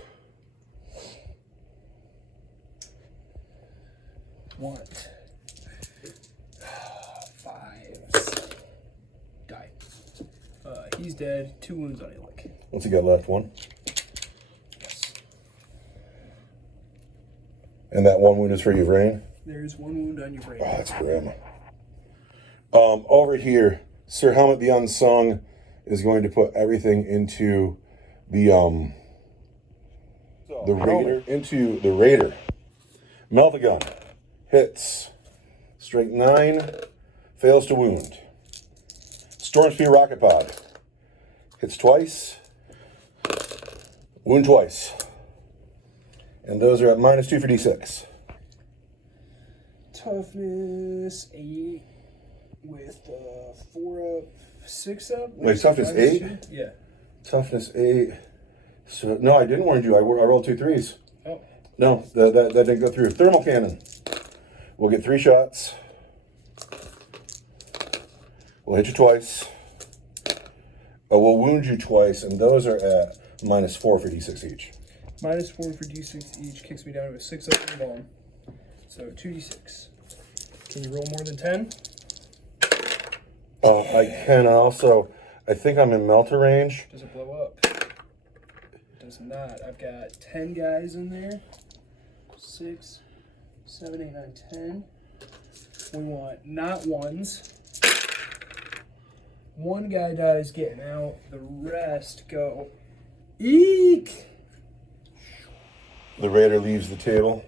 1. 5. Die. He's dead. 2 wounds on Illick. What's he got left? 1? Yes. And that 1 wound is for Yvrain? There's 1 wound on your brain. Oh, that's grim. Over here, Sir Helmut the Unsung is going to put everything into the Raider. Into the Raider. Melt the gun. Hits. Strength 9. Fails to wound. Storm Spear rocket pod. Hits twice. Wound twice. And those are at -2 for D6. Toughness 8 with 4 up, 6 up. Wait, toughness 8? Yeah. Toughness 8. So no, I didn't warn you. I rolled 2 3s. Oh. No, that didn't go through. Thermal cannon. We'll get 3 shots. We'll hit you twice. We'll wound you twice, and those are at -4 for D6 each. -4 for D6 each kicks me down to a 6 up and bomb. So 2d6. Can you roll more than 10? I can also. I think I'm in melter range. Does it blow up? It does not. I've got 10 guys in there. 6, 7, 8, 9, 10. We want not ones. 1 guy dies getting out. The rest go. Eek! The Raider leaves the table.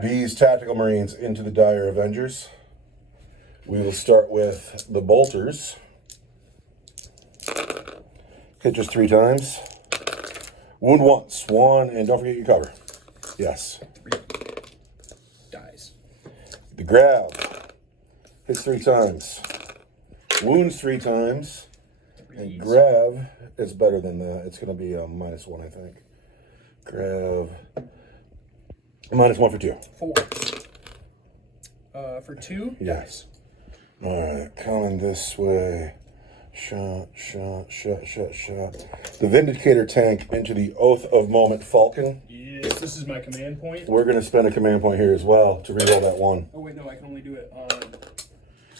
These tactical Marines into the Dire Avengers. We will start with the Bolters. Hit just 3 times. Wound once. 1, and don't forget your cover. Yes. 3 dies. The Grab. Hits 3 times. Wounds 3 times. And Grab is better than that. It's going to be -1, I think. Grab. -1 for 2. 4. For 2? Yes. Alright, coming this way. Shot. The Vindicator tank into the Oath of Moment Falcon. Yes, this is my command point. We're going to spend a command point here as well to reroll that 1. Oh, wait, no, I can only do it on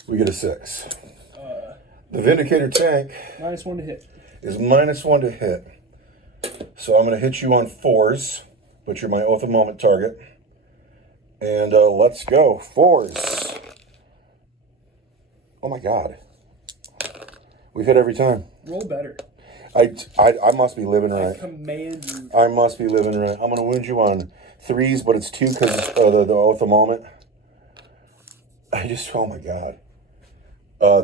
We get a 6. The Vindicator tank -1 to hit. is -1 to hit. So I'm going to hit you on 4s, but you're my Oath of Moment target. And let's go. 4s. Oh my god. We've hit every time. Roll better. I must be living I right. command you. I must be living right. I'm going to wound you on 3s, but it's 2 because the oath of moment. Oh my God.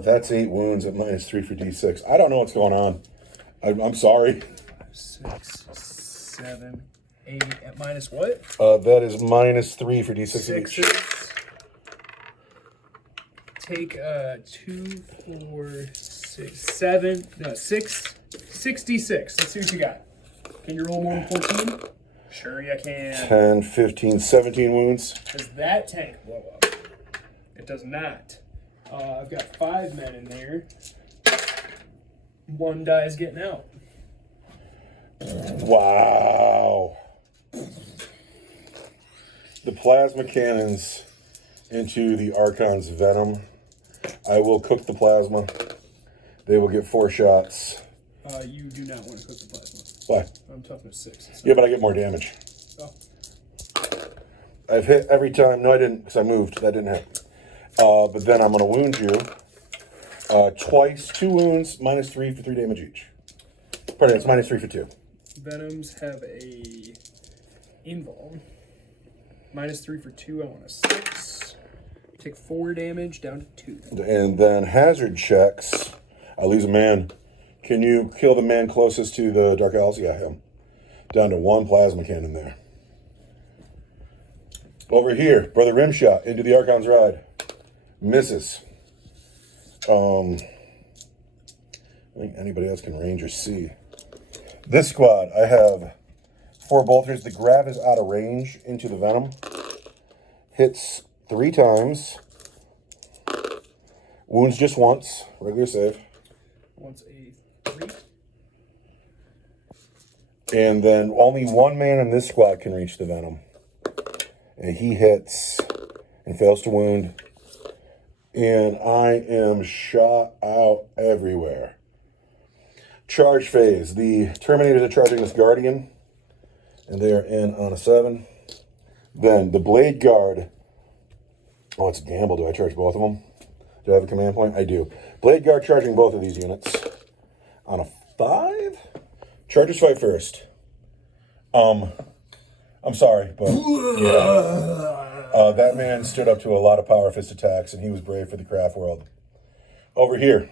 That's 8 wounds at -3 for D6. I don't know what's going on. I'm sorry. 6, 7, 8 at minus what? That is -3 for D6 Sixes. each. Take 2, 4, 6, 7, no, 6, 66. Let's see what you got. Can you roll more than 14? Sure you can. 10, 15, 17 wounds. Does that tank blow up? It does not. I've got 5 men in there. 1 die is getting out. Wow. The plasma cannons into the Archon's venom. I will cook the plasma. They will get 4 shots. You do not want to cook the plasma. Why? I'm toughness 6. So. Yeah, but I get more damage. Oh. I've hit every time. No, I didn't, because I moved. That didn't hit. But then I'm going to wound you twice. 2 wounds, -3 for 3 damage each. Pardon, it's -3 for 2. Venoms have a invuln. -3 for 2. I want a 6. Take 4 damage down to 2. And then hazard checks. I lose a man. Can you kill the man closest to the Dark Elves? Yeah, him. Down to 1 plasma cannon there. Over here, Brother Rimshot into the Archon's Ride. Misses. I think anybody else can range or see. This squad, I have 4 bolters. The grab is out of range into the venom. Hits 3 times. Wounds just once. Regular save. Once a 3. And then only 1 man in this squad can reach the venom. And he hits and fails to wound. And I am shot out everywhere. Charge phase. The Terminators are charging this Guardian. And they are in on a 7. Then the Blade Guard. Oh, it's a gamble. Do I charge both of them? Do I have a command point? I do. Blade Guard charging both of these units. On a 5? Chargers fight first. I'm sorry, but yeah. That man stood up to a lot of Power Fist attacks, and he was brave for the craft world. Over here,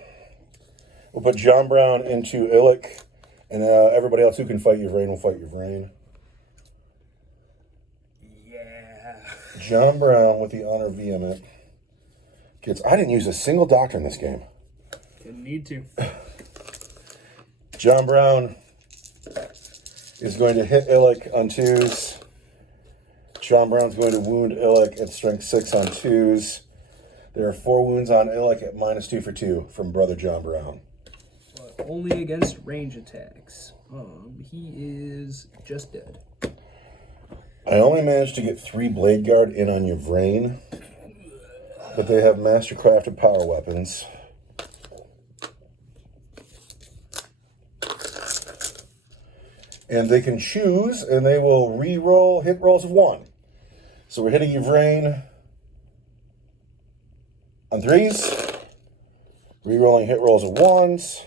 we'll put John Brown into Illic, and everybody else who can fight Yvrain will fight Yvrain. Yeah. John Brown with the Honor Vehement. Kids, I didn't use a single doctor in this game. Didn't need to. John Brown is going to hit Illic on 2s. John Brown's going to wound Illic at strength 6 on 2s. There are 4 wounds on Illic at -2 for 2 from Brother John Brown. But only against range attacks. He is just dead. I only managed to get 3 Blade Guard in on Yvrain, but they have master-crafted power weapons. And they can choose, and they will re-roll hit rolls of 1. So we're hitting Yvrain on 3s, re-rolling hit rolls of 1s,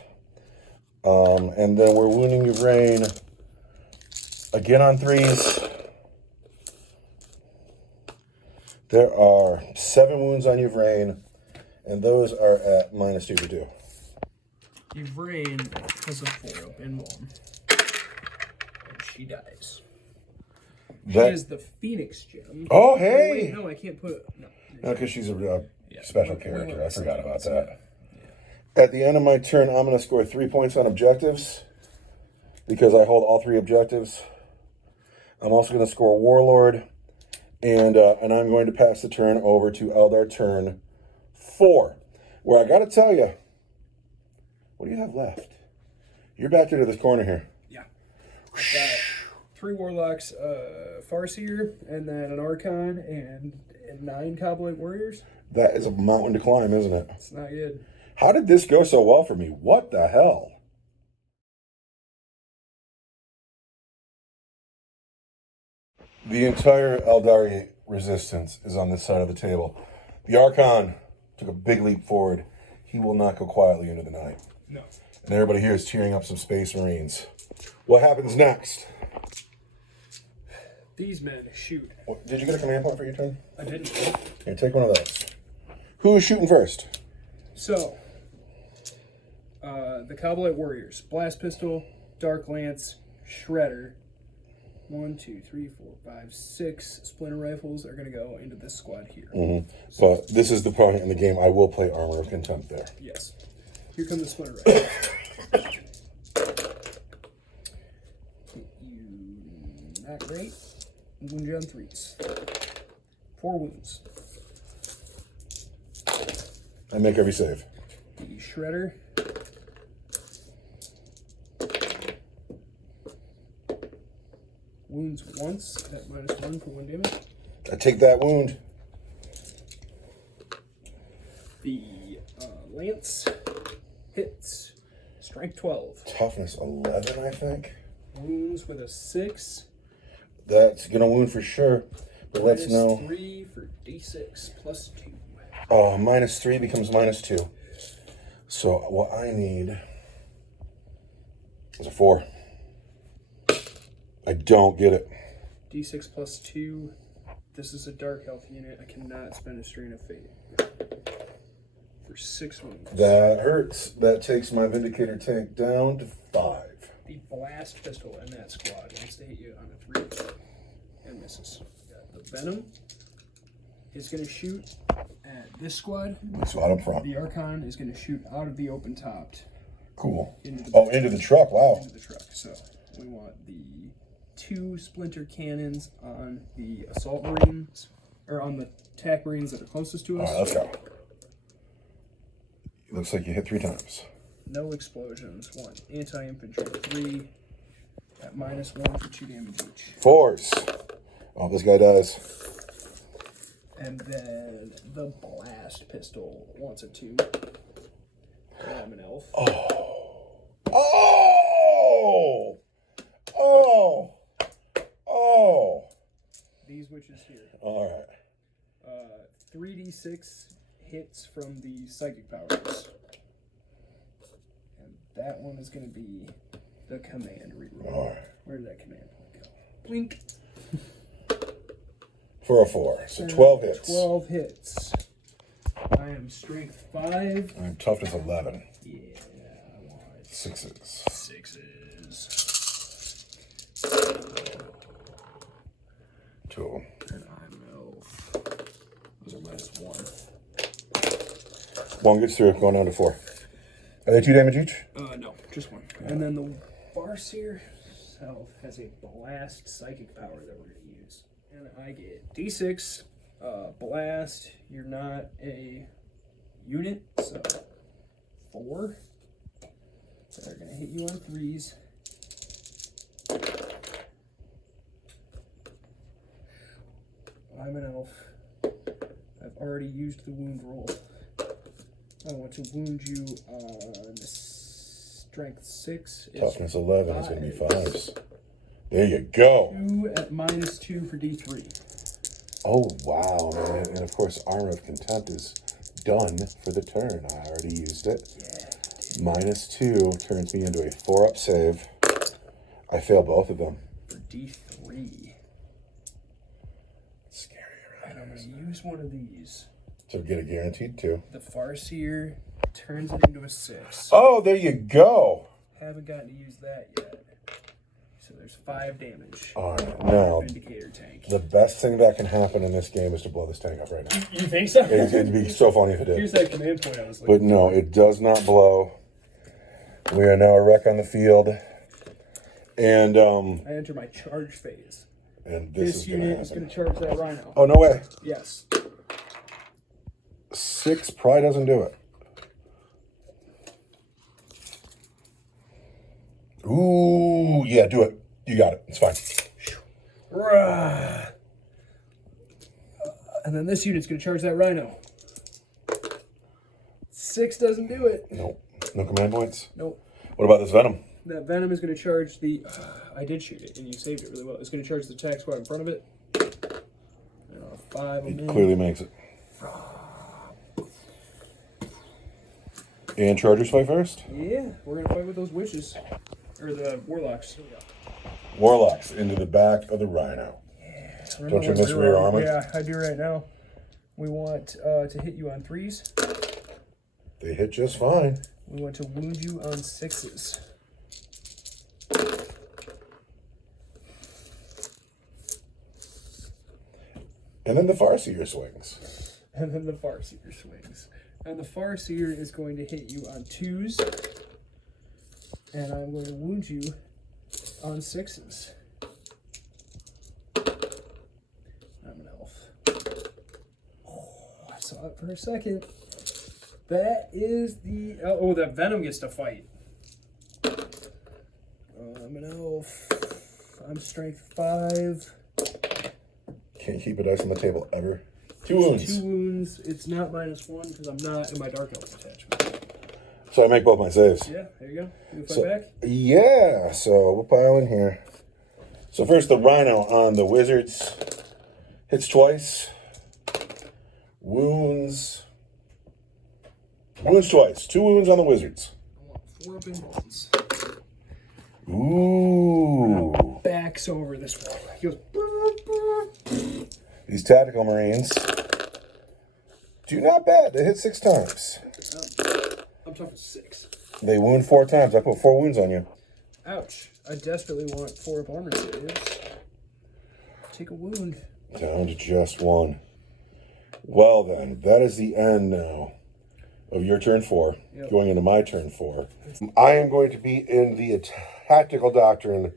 and then we're wounding Yvrain again on 3s. There are 7 wounds on Yvrain, and those are at -2 for 2. Yvrain has a 4 up in 1. And she dies. She is the Phoenix Gem. Oh, hey! Wait, no, I can't put it. No. No, because she's a special character. I forgot about that. Yeah. At the end of my turn, I'm going to score 3 points on objectives because I hold all 3 objectives. I'm also going to score Warlord, and I'm going to pass the turn over to Eldar turn 4, where I got to tell you, what do you have left? You're back into this corner here. Yeah. Got 3 Warlocks, Farseer, and then an Archon, and 9 Cobblite Warriors. That is a mountain to climb, isn't it? It's not good. How did this go so well for me? What the hell? The entire Eldari resistance is on this side of the table. The Archon took a big leap forward. He will not go quietly into the night. No. And everybody here is tearing up some Space Marines. What happens next? These men shoot. Did you get a command point for your turn? I didn't. Here, take one of those. Who is shooting first? So, the Cowboy Warriors, Blast Pistol, Dark Lance, Shredder. 1, 2, 3, 4, 5, 6 Splinter Rifles are going to go into this squad here. Mm-hmm. But this is the point in the game I will play Armor of Contempt there. Yes. Here come the Splinter Rifles. Not great. Wound you on 3s. 4 wounds. I make every save. The Shredder. Wounds once at -1 for 1 damage. I take that wound. The Lance hits. Strength 12. Toughness 11, I think. Wounds with a 6. That's gonna wound for sure. But let's know. -3 for D6 +2. Oh, -3 becomes -2. So what I need is a 4. I don't get it. D6 +2. This is a Dark Health unit. I cannot spend a Strain of Fate. For 6 wounds. That hurts. That takes my Vindicator tank down to 5. The Blast Pistol in that squad wants to hit you on a 3 and misses. The Venom is going to shoot at this squad. So out up front. The Archon is going to shoot out of the open topped. Cool. Into the Into the truck. Wow. Into the truck. So we want the 2 Splinter Cannons on the Assault Marines, or on the Attack Marines that are closest to us. All right, let's go. It looks like you hit 3 times. No explosions. 1 anti-infantry. 3 at -1 for 2 damage each. 4s. Oh, this guy does. And then the Blast Pistol wants a 2. I'm an elf. Oh. Oh. Oh. Oh. These witches here. All right. 3d6 hits from the psychic powers. And that one is going to be the command reroll. All right. Where did that command point go? Blink. For a 4. So 12 hits. 12 hits. I am strength 5. I'm toughness 11. Yeah, I want 6s. 6s. 2 of them. And I'm an elf. Those are -1. 1 gets through, going down to 4. Are they 2 damage each? No, just 1. And then the Farseer self has a blast psychic power that we're going to use. And I get D6, blast. You're not a unit, so 4. They're going to hit you on 3s. I'm an elf. I've already used the wound roll. I want to wound you on strength 6. Toughness 11 is going to be 5s. There you go. 2 at -2 for D3. Oh, wow, man. And of course, Armor of Contempt is done for the turn. I already used it. Yeah. -2 turns me into a 4-up save. I fail both of them. For D3. Scary. And I'm going to use one of these. So get a guaranteed 2. The Farseer turns it into a 6. Oh, there you go. Haven't gotten to use that yet. So there's 5 damage. All right, now, Vindicator tank. the best thing that can happen in this game is to blow this tank up right now. You think so? It'd be so funny if it did. Here's that command point I was looking But no, it does not blow. We are now a wreck on the field. And I enter my charge phase. this This is going to unit is happen. going to charge that rhino. Oh, no way. Yes. 6 probably doesn't do it. Ooh, yeah, do it. You got it. It's fine. Rah. And then this unit's going to charge that rhino. 6 doesn't do it. Nope. No command points? Nope. What about this Venom? That Venom is going to charge the... I did shoot it, and you saved it really well. It's going to charge the attack squad in front of it. And 5 of It them. clearly makes it. And Chargers fight first? Yeah, we're gonna fight with those witches. Or the warlocks. Warlocks into the back of the Rhino. Yeah. Don't you miss rear armor? Yeah, I do right now. We want to hit you on 3s. They hit just fine. We want to wound you on 6s. And then the Farseer swings. And then the Farseer swings. And the Farseer is going to hit you on 2s. And I'm going to wound you on 6s. I'm an elf. Oh, I saw it for a second. That is the... Oh, the Venom gets to fight. I'm an elf. I'm strength 5. Can't keep a dice on the table ever. 2 wounds. 2 wounds. It's not -1 because I'm not in my Dark Elf attachment. So I make both my saves. Yeah, there you go. You fight back? Yeah, so we'll pile in here. So first the Rhino on the Wizards. Hits twice. Wounds. Wounds twice. 2 wounds on the Wizards. I want 4 big ones. Ooh. Backs over this wall. He goes... These Tactical Marines do not bad. They hit 6 times. I'm talking 6. They wound 4 times. I put 4 wounds on you. Ouch. I desperately want 4 armor saves. Take a wound. Down to just 1. Well then, that is the end now of your turn 4. Yep. Going into my turn 4. I am going to be in the Tactical Doctrine.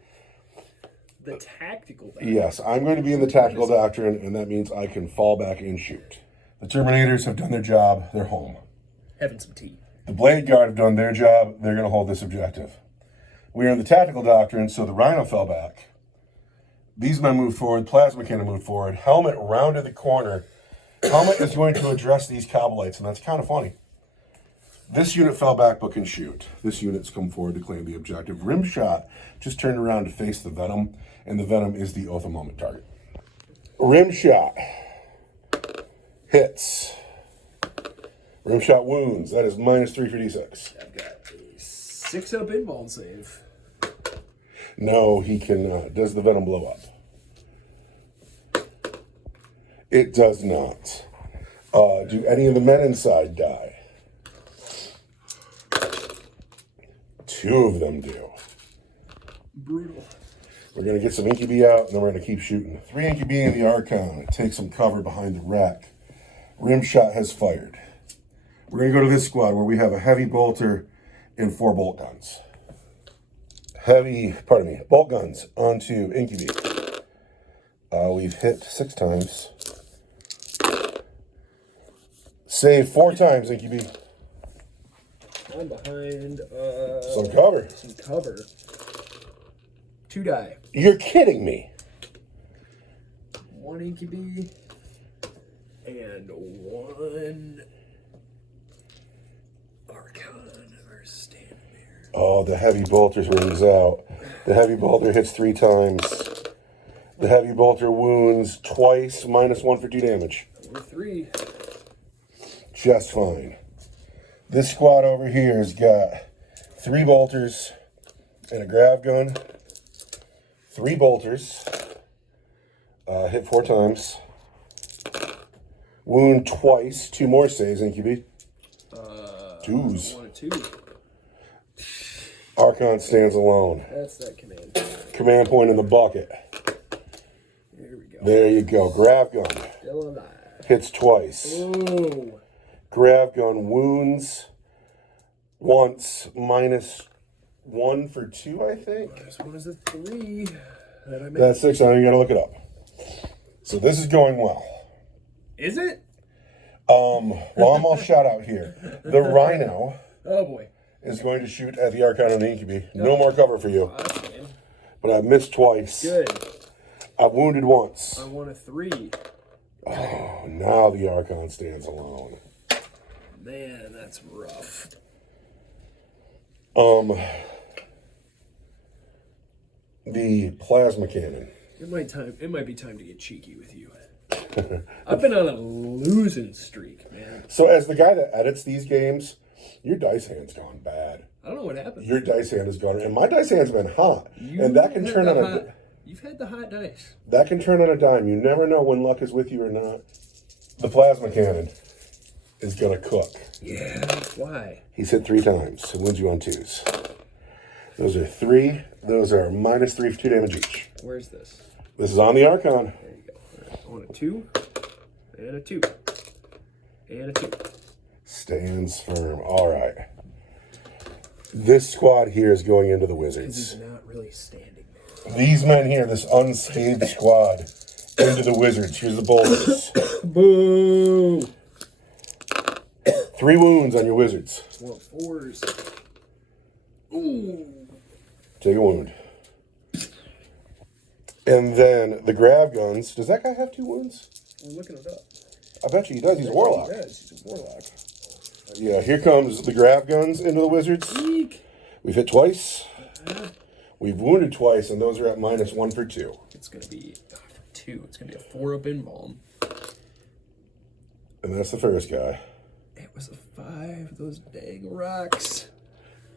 The Tactical Doctrine? Yes, I'm going to be in the Tactical Doctrine, and that means I can fall back and shoot. The Terminators have done their job. They're home. Having some tea. The Blade Guard have done their job. They're going to hold this objective. We are in the Tactical Doctrine, so the Rhino fell back. These men moved forward. Plasma Cannon moved forward. Helmet rounded the corner. Helmet is going to address these Cobblites, and that's kind of funny. This unit fell back but can shoot. This unit's come forward to claim the objective. Rimshot just turned around to face the Venom, and the Venom is the Oath of Moment target. Rimshot hits. Rimshot wounds. That is -3 for D6. I've got a 6-up invuln save. No, he cannot. Does the Venom blow up? It does not. Do any of the men inside die? 2 of them do. Brutal. We're going to get some Incubi out, and then we're going to keep shooting. 3 Incubi in the Archon. Take some cover behind the rack. Rimshot has fired. We're going to go to this squad where we have a heavy bolter and 4 bolt guns. Bolt guns onto Incubi. We've hit 6 times. Save 4 times, Incubi. I'm behind Some cover. some cover. 2 die. You're kidding me. 1 Incubi and 1 Archon are standing there. Oh, the heavy bolter's rings out. The heavy bolter hits 3 times. The heavy bolter wounds twice, -1 for 2 damage. Or 3. Just fine. This squad over here has got 3 bolters and a grav gun. 3 bolters. Hit 4 times. Wound twice. 2 more saves, Incubi. 2s. 1 and 2. Archon stands alone. That's that command. Command point in the bucket. There we go. There you go. Grav gun. Still alive. Hits twice. Oh. Grav gun wounds once, -1 for 2, I think. -1 is a 3. That I made. That's 6. I know you got to look it up. So this is going well. Is it? Well, I'm all shout out here. The Rhino Oh boy. is going to shoot at the Archon and the Incubi. No more cover for you. Okay. But I've missed twice. Good. I've wounded once. I want a 3. Oh, now the Archon stands alone. Man, that's rough. The plasma cannon. It might be time to get cheeky with you. I've been on a losing streak, man. So as the guy that edits these games, Your dice hand's gone bad. I don't know what happened. Your dice hand has gone, and my dice hand's been hot, and that can turn on a. You've had the hot dice. That can turn on a dime. You never know when luck is with you or not. The plasma cannon is gonna cook. Yeah. Why? He's hit 3 times. So wins you on 2s. Those are 3. Those are -3 for 2 damage each. Where's this? This is on the Archon. There you go. All right. I want a 2 and a 2 and a 2. Stands firm. All right. This squad here is going into the Wizards. He's not really standing there. These men here, this unscathed squad, into the Wizards. Here's the boulders. Boo! 3 wounds on your Wizards. Want 4s. Ooh. Take a wound. And then the grab guns. Does that guy have 2 wounds? We're looking it up. I bet you he does. He's a warlock. He does. He's a warlock. Yeah, here comes the grab guns into the Wizards. Eek. We've hit twice. We've wounded twice, and those are at -1 for 2. It's going to be for 2. It's going to be a 4 up in balm. And that's the first guy. It was a 5. Those dang rocks.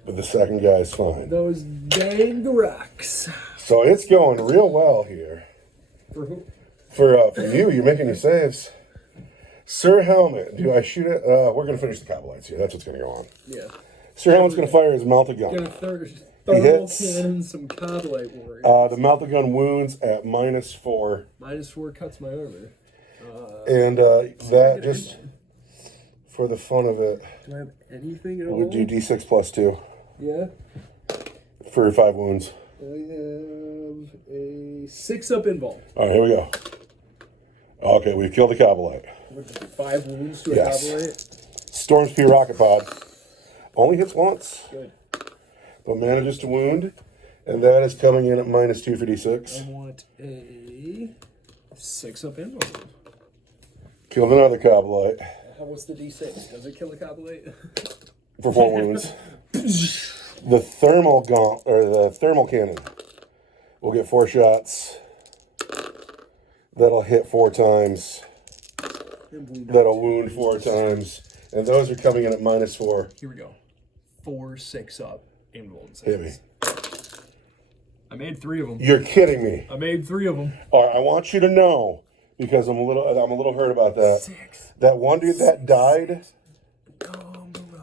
But the second guy's fine. Those dang rocks. So it's going real well here. For who? For you, you're making your saves. Sir Helmut, do I shoot it? We're going to finish the Cobalites here. That's what's going to go on. Yeah. Sir Helmut's going to fire his melta gun. Gonna thermal hits. cannon some Coblite warriors. The melta gun wounds at -4. -4 cuts my armor. And that just, for the fun of it, Do I have anything at all? we'll do D6 +2 Yeah. for 5 wounds. I have a 6 up in ball. All right, here we go. Okay, we've killed the Cobalite. 5 wounds to a Yes. Coblite. Storm Spear Rocket Pod only hits once, Good. but manages to wound, and that is coming in at -2 for D6. I want a 6 up in ball. Killed another Cobalite What's the D6? Does it kill a Coblite? for 4 wounds. The thermal cannon will get 4 shots. That'll hit 4 times. That'll wound 4 times. And those are coming in at -4. Here we go. 4, 6 up in golden Hit me. I made 3 of them. You're kidding me. I made 3 of them. All right, I want you to know, because I'm a little hurt about that. 6. That one dude that died,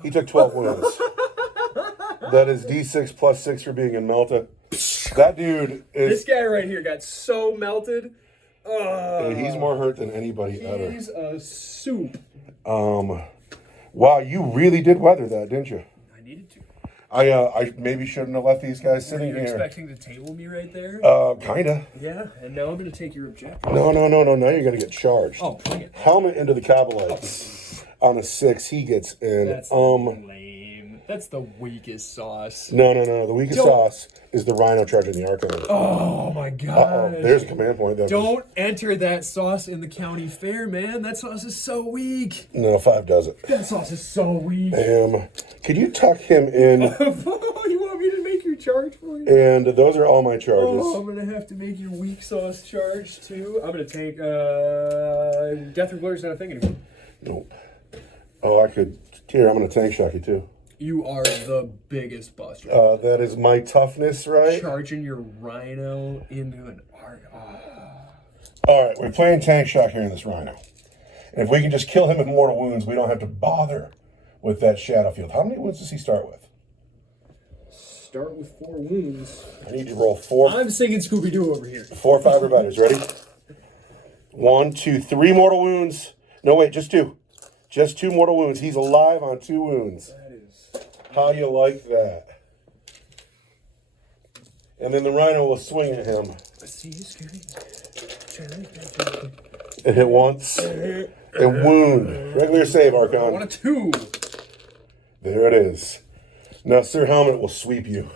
he took 12 wounds. That is D6 +6 for being in Melta. That dude This is. guy right here got so melted. He's more hurt than anybody ever. He's a soup. Wow, you really did weather that, didn't you? I needed to. I maybe shouldn't have left these guys Were sitting you here. expecting to table me right there? Kinda. Yeah, and now I'm going to take your objective. No. Now you're gonna get charged. Oh, bring it. Helmet into the Cobalites. On a 6, he gets in. That's lame. That's the weakest sauce. No. The weakest sauce is the Rhino charging the Archon. Oh my god. There's a command point. Don't enter that sauce in the county fair, man. That sauce is so weak. No, 5 does it. That sauce is so weak. Could you tuck him in? You want me to make your charge for you? And those are all my charges. Oh, I'm gonna have to make your weak sauce charge too. I'm gonna take Death or Blur's not a thing anymore. Nope. Oh, I could. Here, I'm gonna tank shock you too. You are the biggest buster. That is my toughness, right? Charging your Rhino into an arc. All right, we're playing tank shock here in this Rhino. And if we can just kill him with mortal wounds, we don't have to bother with that Shadow Field. How many wounds does he start with? Start with 4 wounds. I need to roll 4. I'm singing Scooby-Doo over here. 4 5 riders. Ready? 1, 2, 3 mortal wounds. No, wait, just 2. Just 2 mortal wounds. He's alive on 2 wounds. That is... How do you like that? And then the Rhino will swing at him. See you, Scooby. And hit once. And wound. Regular save, I Archon. want a 2. There it is. Now Sir Helmut will sweep you.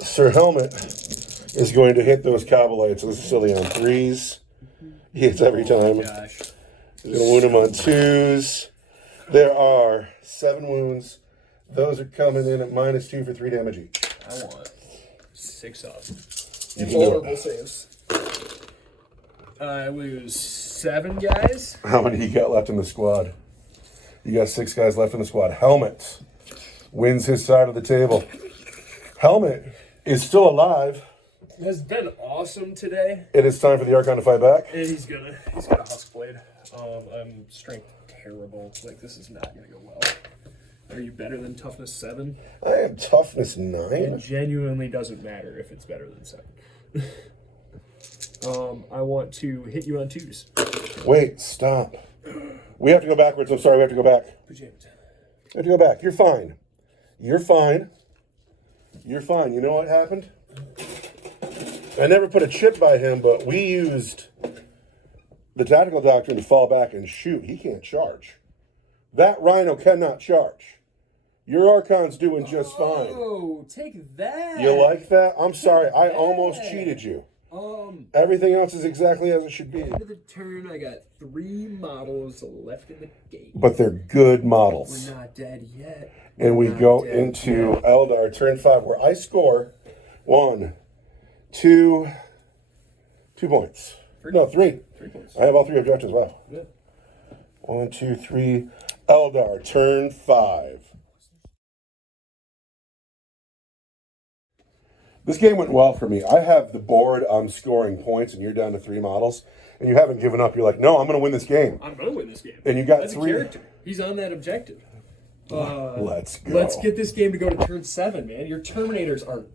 Sir Helmut is going to hit those Cobalites. So this is silly on 3s. He hits every time. Gosh. He's going to wound him on 2s. There are 7 wounds. Those are coming in at -2 for 3 damage each. I want 6 up. You can do Vulnerable it. saves. I lose 7 guys. How many you got left in the squad? You got 6 guys left in the squad. Helmut wins his side of the table. Helmut is still alive. Has been awesome today. It is time for the Archon to fight back. And he's got a husk blade. I'm strength terrible. Like, this is not gonna go well. Are you better than toughness 7? I am toughness 9. It genuinely doesn't matter if it's better than 7. I want to hit you on 2s. Wait, stop. We have to go backwards. I'm sorry, we have to go back. Pajamas. We have to go back. You're fine. You're fine. You're fine. You know what happened? I never put a chip by him, but we used the tactical doctrine to fall back and shoot. He can't charge. That rhino cannot charge. Your Archon's doing just fine. Oh, take that. You like that? I'm sorry. I almost cheated you. Everything else is exactly as it should be. End of the turn, I got 3 models left in the game. But they're good models. We're not dead yet. And we go into Eldar turn 5, where I score 1, 2 points. No, 3. 3 points. I have all 3 objectives. Wow. Good. 1, 2, 3. Eldar turn 5. This game went well for me. I have the board. I'm scoring points, and you're down to 3 models, and you haven't given up. You're like, no, I'm going to win this game. I'm going to win this game. And you got That's 3. a character. He's on that objective. Let's go. Let's get this game to go to turn 7, man. Your Terminators are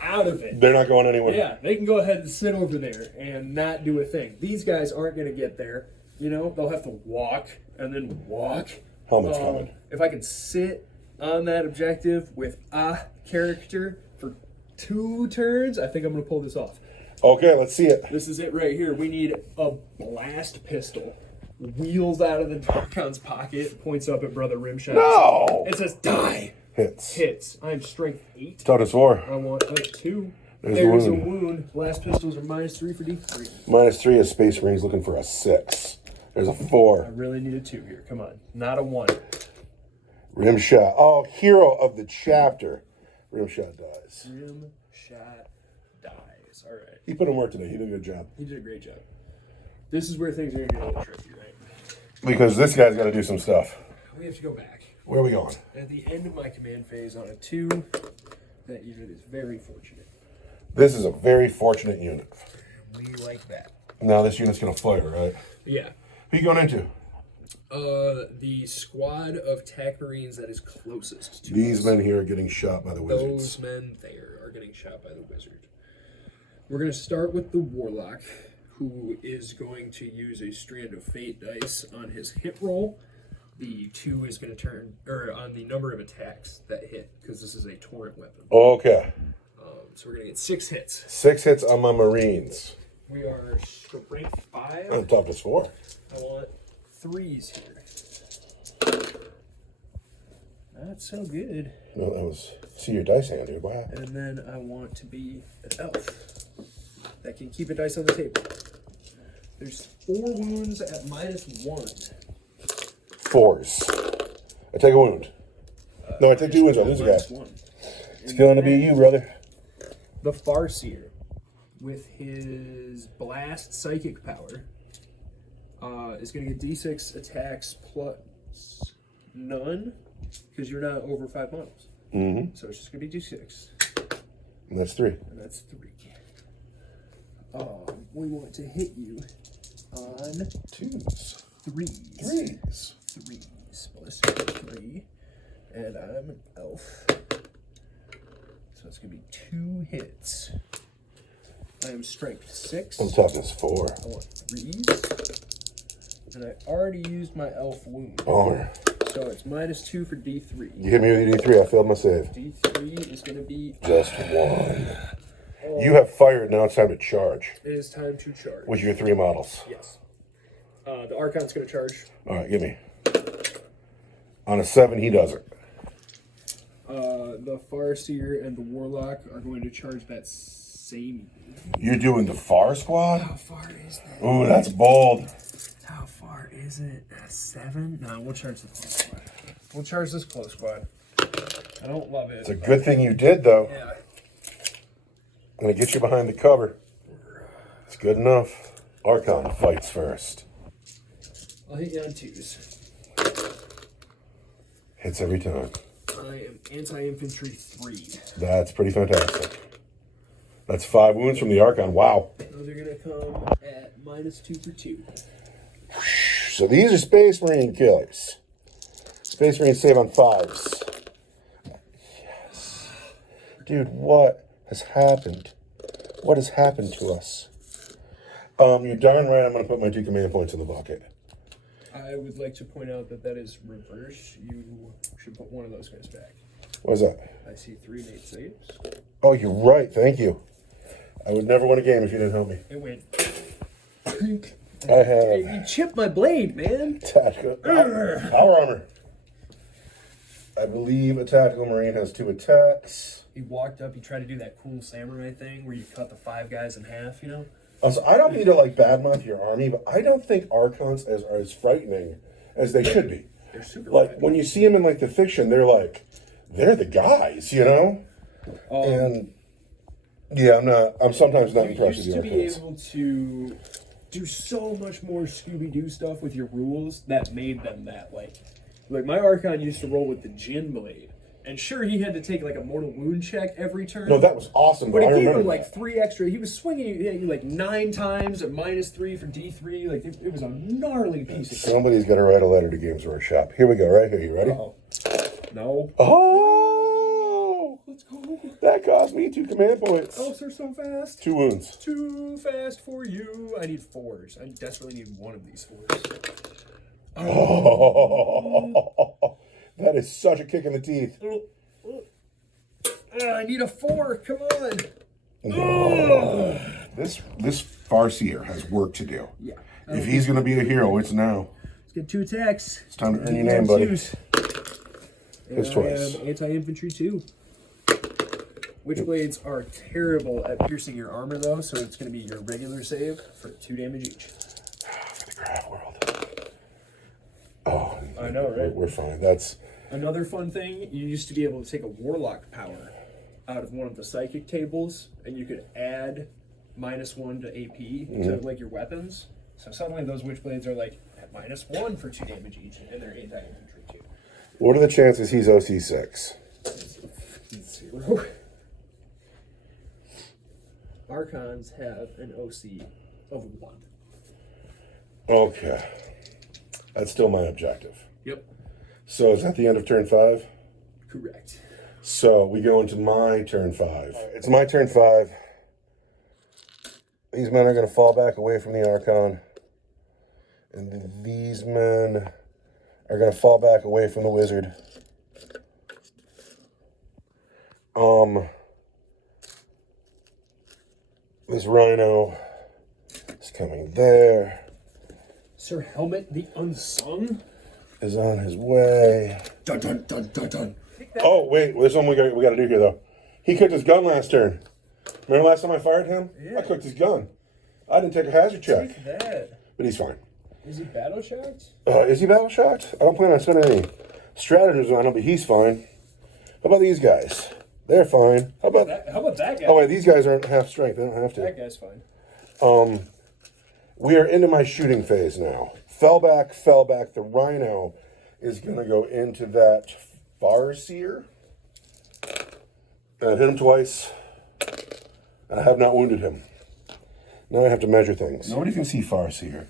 out of it. They're not going anywhere. Yeah, they can go ahead and sit over there and not do a thing. These guys aren't going to get there. You know, they'll have to walk and then walk. Helmet's coming. If I can sit on that objective with a character for 2 turns, I think I'm going to pull this off. Okay, let's see it. This is it right here. We need a blast pistol. Wheels out of the Darkon's pocket, points up at Brother Rimshot. No! It says die. Hits. Hits. I'm strength 8. Toughness 4. I want a 2. There's a a wound. Blast pistols are -3 for D3. -3 is Space Marines looking for a 6. There's a I 4. really need a 2 here. Come on. Not a 1. Rimshot. Oh, hero of the chapter. Rimshot dies. Rimshot dies. All right. He put in work today. He did a good job. He did a great job. This is where things are going to get a little tricky, right? Because this guy's got to do some stuff. We have to go back. Where are we going? At the end of my command phase on a 2, that unit is very fortunate. This is a very fortunate unit. We like that. Now this unit's going to fight, right? Yeah. Who you going into? The squad of TAC Marines that is closest to These us. men here are getting shot by the wizards. Those men there are getting shot by the wizard. We're going to start with the Warlock, who is going to use a Strand of Fate dice on his hit roll. The 2 is going to turn, or on the number of attacks that hit, because this is a torrent weapon. Okay. So we're going to get 6 hits. 6 hits on my Marines. We are strength 5. I'm toughness 4. I want 3s here. Not so good. No, that was... See your dice hand, dude. Wow. And then I want to be an elf that can keep a dice on the table. There's 4 wounds at -1. 4s. I take a wound. No, I take 2 wounds. I lose a guy. -1. It's going to be you, brother. The Farseer, with his blast psychic power, is going to get D6 attacks plus none, because you're not over 5 models. Mm-hmm. So it's just going to be D6. And that's 3. And that's 3. We want to hit you on 2s. 3s. 3s. 3s plus 3. And I'm an elf. So it's going to be 2 hits. I am strength 6. I'm toughness 4. I want 3s. And I already used my elf wound. Honor. So it's -2 for D3. You hit me with your D3. I failed my save. D3 is going to be... Just 1. You have fired. Now it's time to charge. It is time to charge. With your 3 models. Yes. The Archon's going to charge. All right, give me. On a 7, he doesn't. The Farseer and the Warlock are going to charge that same... You're doing the far squad? How far is that? Ooh, that's bold. How far is it? 7? No, we'll charge the close squad. We'll charge this close squad. I don't love it. It's a good thing you did, though. Yeah. I'm going to get you behind the cover. It's good enough. Archon fights first. I'll hit you on 2s. Hits every time. I am anti-infantry 3. That's pretty fantastic. That's 5 wounds from the Archon. Wow. Those are going to come at -2 for 2. So these are Space Marine killers. Space Marine save on 5s. Yes. Dude, what has happened? What has happened to us? You're darn right I'm going to put my 2 command points in the bucket. I would like to point out that that is reverse. You should put one of those guys back. What is that? I see 3 innate saves. Oh, you're right. Thank you. I would never win a game if you didn't help me. It went. I have You chipped my blade, man. tactical power armor. I believe a tactical marine has 2 attacks. He walked up, he tried to do that cool samurai thing where you cut the 5 guys in half, you know? Also, I don't mean to like badmouth your army, but I don't think Archons are as frightening as they should be. They're super Like bad. when you see them in like the fiction, they're the guys, you know? And yeah, I'm sometimes not You impressed used with to the be Archons. able to do so much more Scooby-Doo stuff with your rules that made them that, like my Archon used to roll with the Jin blade. And sure, he had to take like a mortal wound check every turn. No, that was awesome. But I it gave remember him like that. 3 extra. He was swinging you like 9 times at -3 for D3. Like it was a gnarly piece of shit. Somebody's got to write a letter to Games Workshop. Here we go, right here. You ready? Uh-oh. No. Oh! Let's go. That cost me 2 command points. Elves are so fast. 2 wounds. Too fast for you. I need 4s. I desperately need one of these 4s. Oh, that is such a kick in the teeth. I need a 4. Come on. Oh. This Farseer has work to do. Yeah. If he's going to be a hero, it's now. Let's get 2 attacks. It's time to earn your name, buddy. It's twice. Anti-infantry 2. Witchblades are terrible at piercing your armor, though, so it's going to be your regular save for 2 damage each. For the Grav world. Oh, I know, right? We're fine. That's Another fun thing, you used to be able to take a warlock power out of one of the psychic tables, and you could add -1 to AP to like your weapons. So suddenly those witchblades are like at -1 for 2 damage each, and they're anti-infantry too. what are the chances he's OC6? 0. Archons have an OC of 1. Okay. That's still my objective. Yep. So is that the end of turn 5? Correct. So we go into my turn 5. It's my turn 5. These men are going to fall back away from the Archon. And then these men are going to fall back away from the Wizard. This Rhino is coming there. Sir Helmut, the unsung. Is on his way. Dun dun dun dun dun. Oh, wait. There's something we got to do here, though. He cooked his gun last turn. Remember last time I fired him? Yeah. I cooked his gun. I didn't take a hazard check. Take that. But he's fine. Is he battle shocked? Is he battle shocked? I don't plan on spending any stratagems on him, but he's fine. How about these guys? They're fine. How about How about that guy? Oh, wait. These guys aren't half strength. They don't have That to. guy's fine. We are into my shooting phase now. Fell back. The Rhino is going to go into that Farseer. And I've hit him twice. And I have not wounded him. Now I have to measure things. Nobody can see Farseer.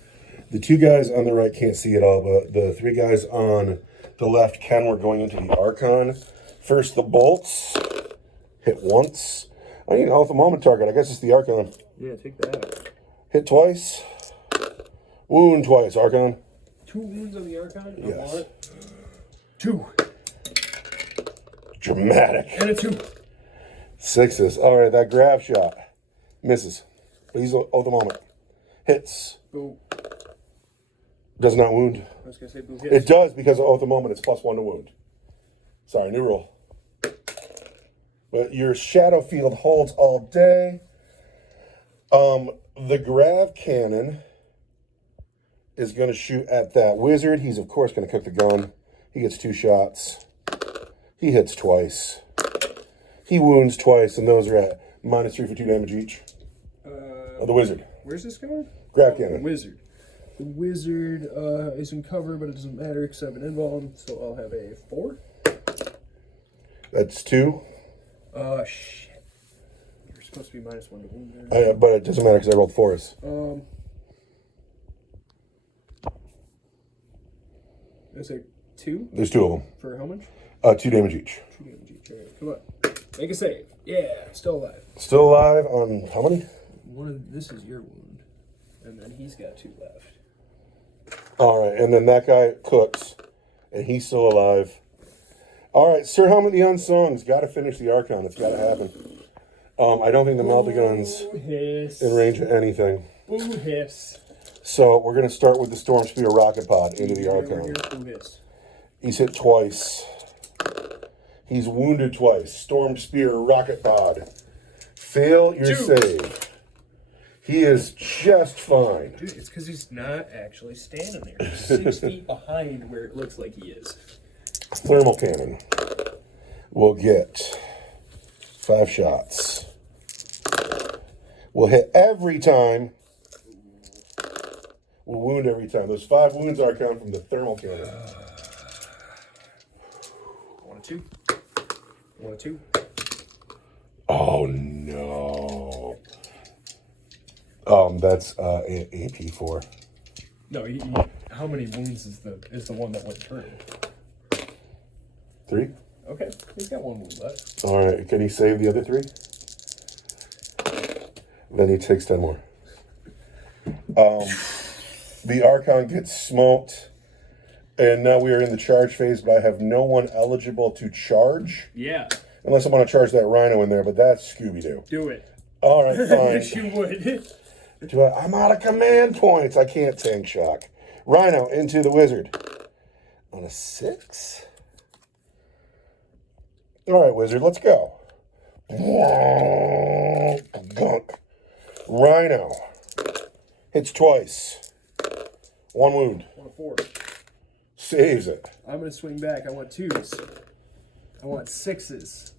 The 2 guys on the right can't see at all, but the 3 guys on the left can. We're going into the Archon. First, the bolts. Hit once. I need an alpha moment target. I guess it's the Archon. Yeah, take that. Hit twice. Wound twice, Archon. 2 wounds on the Archon? Yes. 2. Dramatic. And a 2. 6s. All right, that grab shot. Misses. But he's at the moment. Hits. Boo. Does not wound. I was going to say boo It hits. does because of the moment. It's +1 to wound. Sorry, new rule. But your shadow field holds all day. The grav cannon is going to shoot at that wizard. He's, of course, going to cook the gun. He gets 2 shots. He hits twice. He wounds twice, and those are at -3 for 2 damage each. The wizard. Where's this going? Grav The cannon. wizard. The wizard is in cover, but it doesn't matter because I have an invuln, so I'll have a 4. That's 2. Shit. You're supposed to be -1 to wound there. But it doesn't matter because I rolled 4s. Is it 2? There's 2 of them. For how much? 2 damage each. 2 damage each. All right, come on. Make a save. Yeah, still alive. Still alive on how many? This is your wound. And then he's got 2 left. All right, and then that guy cooks, and he's still alive. All right, Sir Helmut the Unsung's got to finish the Archon. It's got to happen. I don't think the Meltagun's in range of anything. Boo hiss. So we're going to start with the Storm Spear Rocket Pod into the Archon. He's hit twice. He's wounded twice. Storm Spear Rocket Pod. Fail your save. He is just fine. Dude, it's because he's not actually standing there. He's 6 feet behind where it looks like he is. Thermal Cannon. We'll get 5 shots. We'll hit every time. We'll wound every time. Those 5 wounds are coming from the Thermal Cannon. 1 2. 1 2. Oh no. That's AP4. No, how many wounds is the one that went through? 3. Okay, he's got 1 wound left. All right, can he save the other 3? Then he takes 10 more. The Archon gets smoked, and now we are in the charge phase, but I have no one eligible to charge. Yeah. Unless I want to charge that Rhino in there, but that's Scooby-Doo. Do it. All right, fine. Yes, you would. I'm out of command points. I can't tank shock. Rhino into the wizard. On a 6? All right, wizard, let's go. Gunk. Rhino. Hits twice. 1 wound. 1 4. Saves it. I'm going to swing back. I want 2s. I want 6s.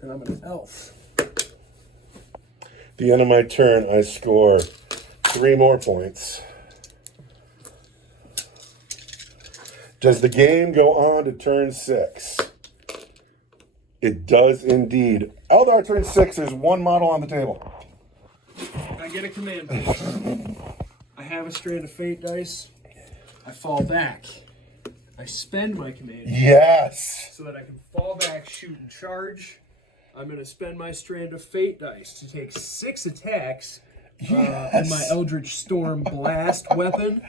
And I'm an elf. The end of my turn, I score 3 more points. Does the game go on to turn 6? It does indeed. Eldar turn 6, there's 1 model on the table. I get a command point. I have a strand of fate dice. I fall back. I spend my command Yes. so that I can fall back, shoot, and charge. I'm going to spend my strand of fate dice to take 6 attacks in my Eldritch Storm Blast weapon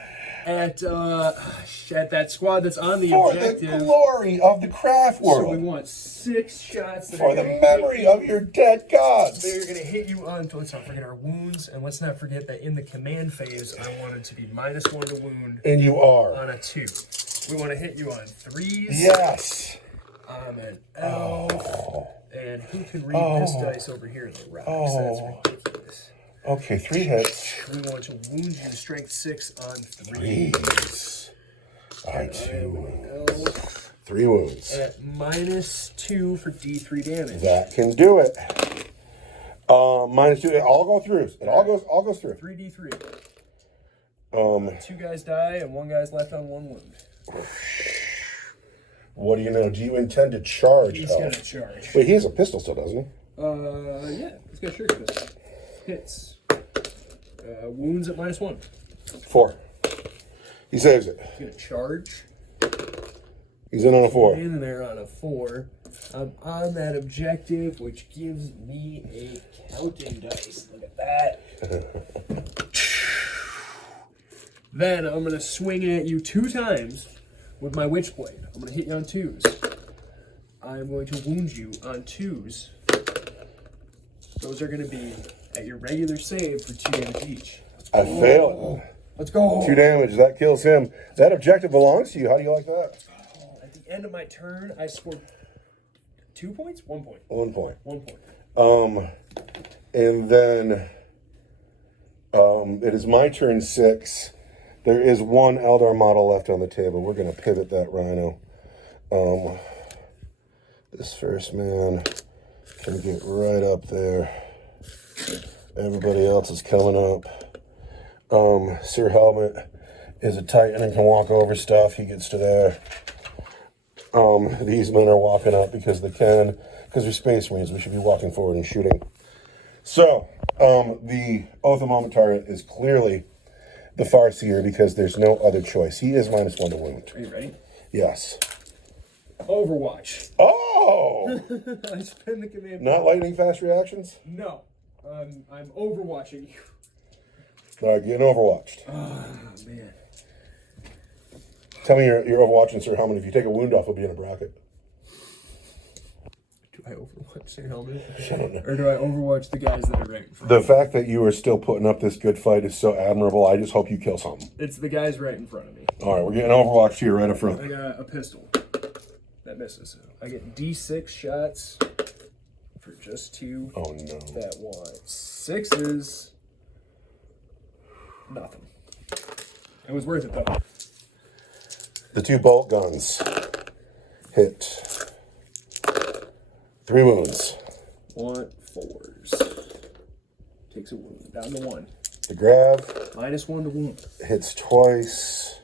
at that squad that's on the objective. For the glory of the craft world. So we want 6 shots. That for the memory of your dead gods. They're going to hit you on, let's not forget our wounds, and let's not forget that in the command phase, I wanted to be -1 to wound. And you are. On a 2. We want to hit you on 3s. Yes. I'm an elf. And who can read this dice over here in the rocks? That's ridiculous. Okay, 3 hits. We want to wound you strength 6 on 3. 3s. All right, 3 wounds. At -2 for D3 damage. That can do it. -2. It all goes through. It all goes through. 3D3. 2 guys die and 1 guy's left on 1 wound. What do you know? Do you intend to charge? He's gonna charge. Wait, he has a pistol still, doesn't he? Yeah. He's got a sugar pistol. Hits. Wounds at -1. 4. He saves it. He's gonna charge. He's in on a 4. In there on a 4. I'm on that objective, which gives me a counting dice. Look at that. Then I'm going to swing at you 2 times with my Witchblade. I'm going to hit you on 2s. I'm going to wound you on 2s. Those are going to be at your regular save for 2 damage each. I failed. Let's go. 2 damage. That kills him. That objective belongs to you. How do you like that? At the end of my turn, I scored 2 points? 1 point. 1 point. 1 point. And then it is my turn 6. There is 1 Eldar model left on the table. We're going to pivot that Rhino. This first man can get right up there. Everybody else is coming up. Sir Helmut is a Titan and can walk over stuff. He gets to there. These men are walking up because they can, because they're Space Marines. We should be walking forward and shooting. So, the Oath of Moment target is clearly the Farseer because there's no other choice. He is -1 to wound. Are you ready? Yes. Overwatch. Oh! I spin the command. Not lightning fast reactions? No. I'm overwatching you. No, getting overwatched. Oh, man. Tell me you're overwatching Sir Helmut. If you take a wound off, he'll be in a bracket. Do I overwatch Sir Helmut? I don't know. Or do I overwatch the guys that are right in front? The fact that you are still putting up this good fight is so admirable. I just hope you kill something. It's the guys right in front of me. All right, we're getting overwatched here right up I front. got a pistol. That misses. I get D6 shots for just 2. Oh, no. That one. 6s. Nothing. It was worth it, though. The 2 bolt guns hit. 3 wounds. 1 4s. Takes a wound. Down to 1. The grab -1 to wound. hits twice.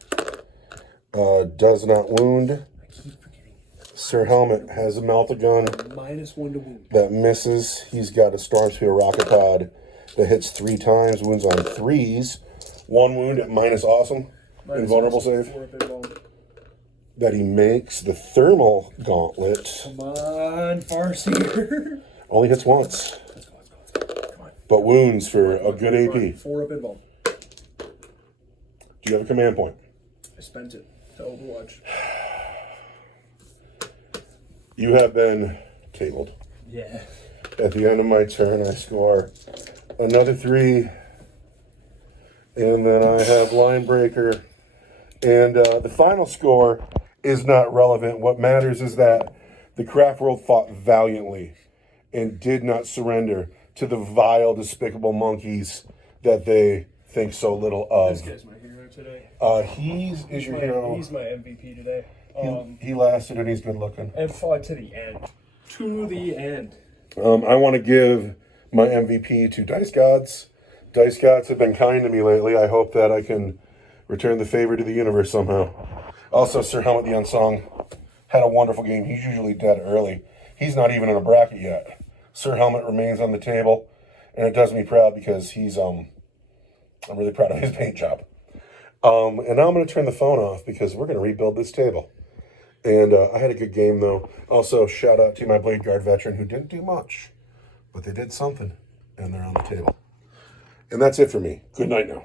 Does not wound. I keep forgetting. Sir Helmut has a melt-a-gun -1 to wound. that misses. He's got a Storm Spear rocket pod that hits 3 times. Wounds on 3s. 1 wound at -awesome. Invulnerable save. 4 up invul. That he makes. The thermal gauntlet Come on, Farseer. only hits once. Let's go. Come on. But wounds for a good Come on. AP. 4 up invul. Do you have a command point? I spent it to Overwatch. You have been tabled. Yeah. At the end of my turn, I score another 3. And then I have Line Breaker. And the final score is not relevant. What matters is that the craft world fought valiantly and did not surrender to the vile, despicable monkeys that they think so little This of. guy's my hero today. He's your hero. He's my MVP today. He lasted and he's good looking. And fought to the end. To the end. I want to give my MVP to Dice Gods. Dice Gods have been kind to me lately. I hope that I can return the favor to the universe somehow. Also, Sir Helmut the Unsung had a wonderful game. He's usually dead early. He's not even in a bracket yet. Sir Helmut remains on the table, and it does me proud because he's I'm really proud of his paint job. And now I'm going to turn the phone off because we're going to rebuild this table. And I had a good game, though. Also, shout out to my Blade Guard veteran who didn't do much, but they did something, and they're on the table. And that's it for me. Good night now.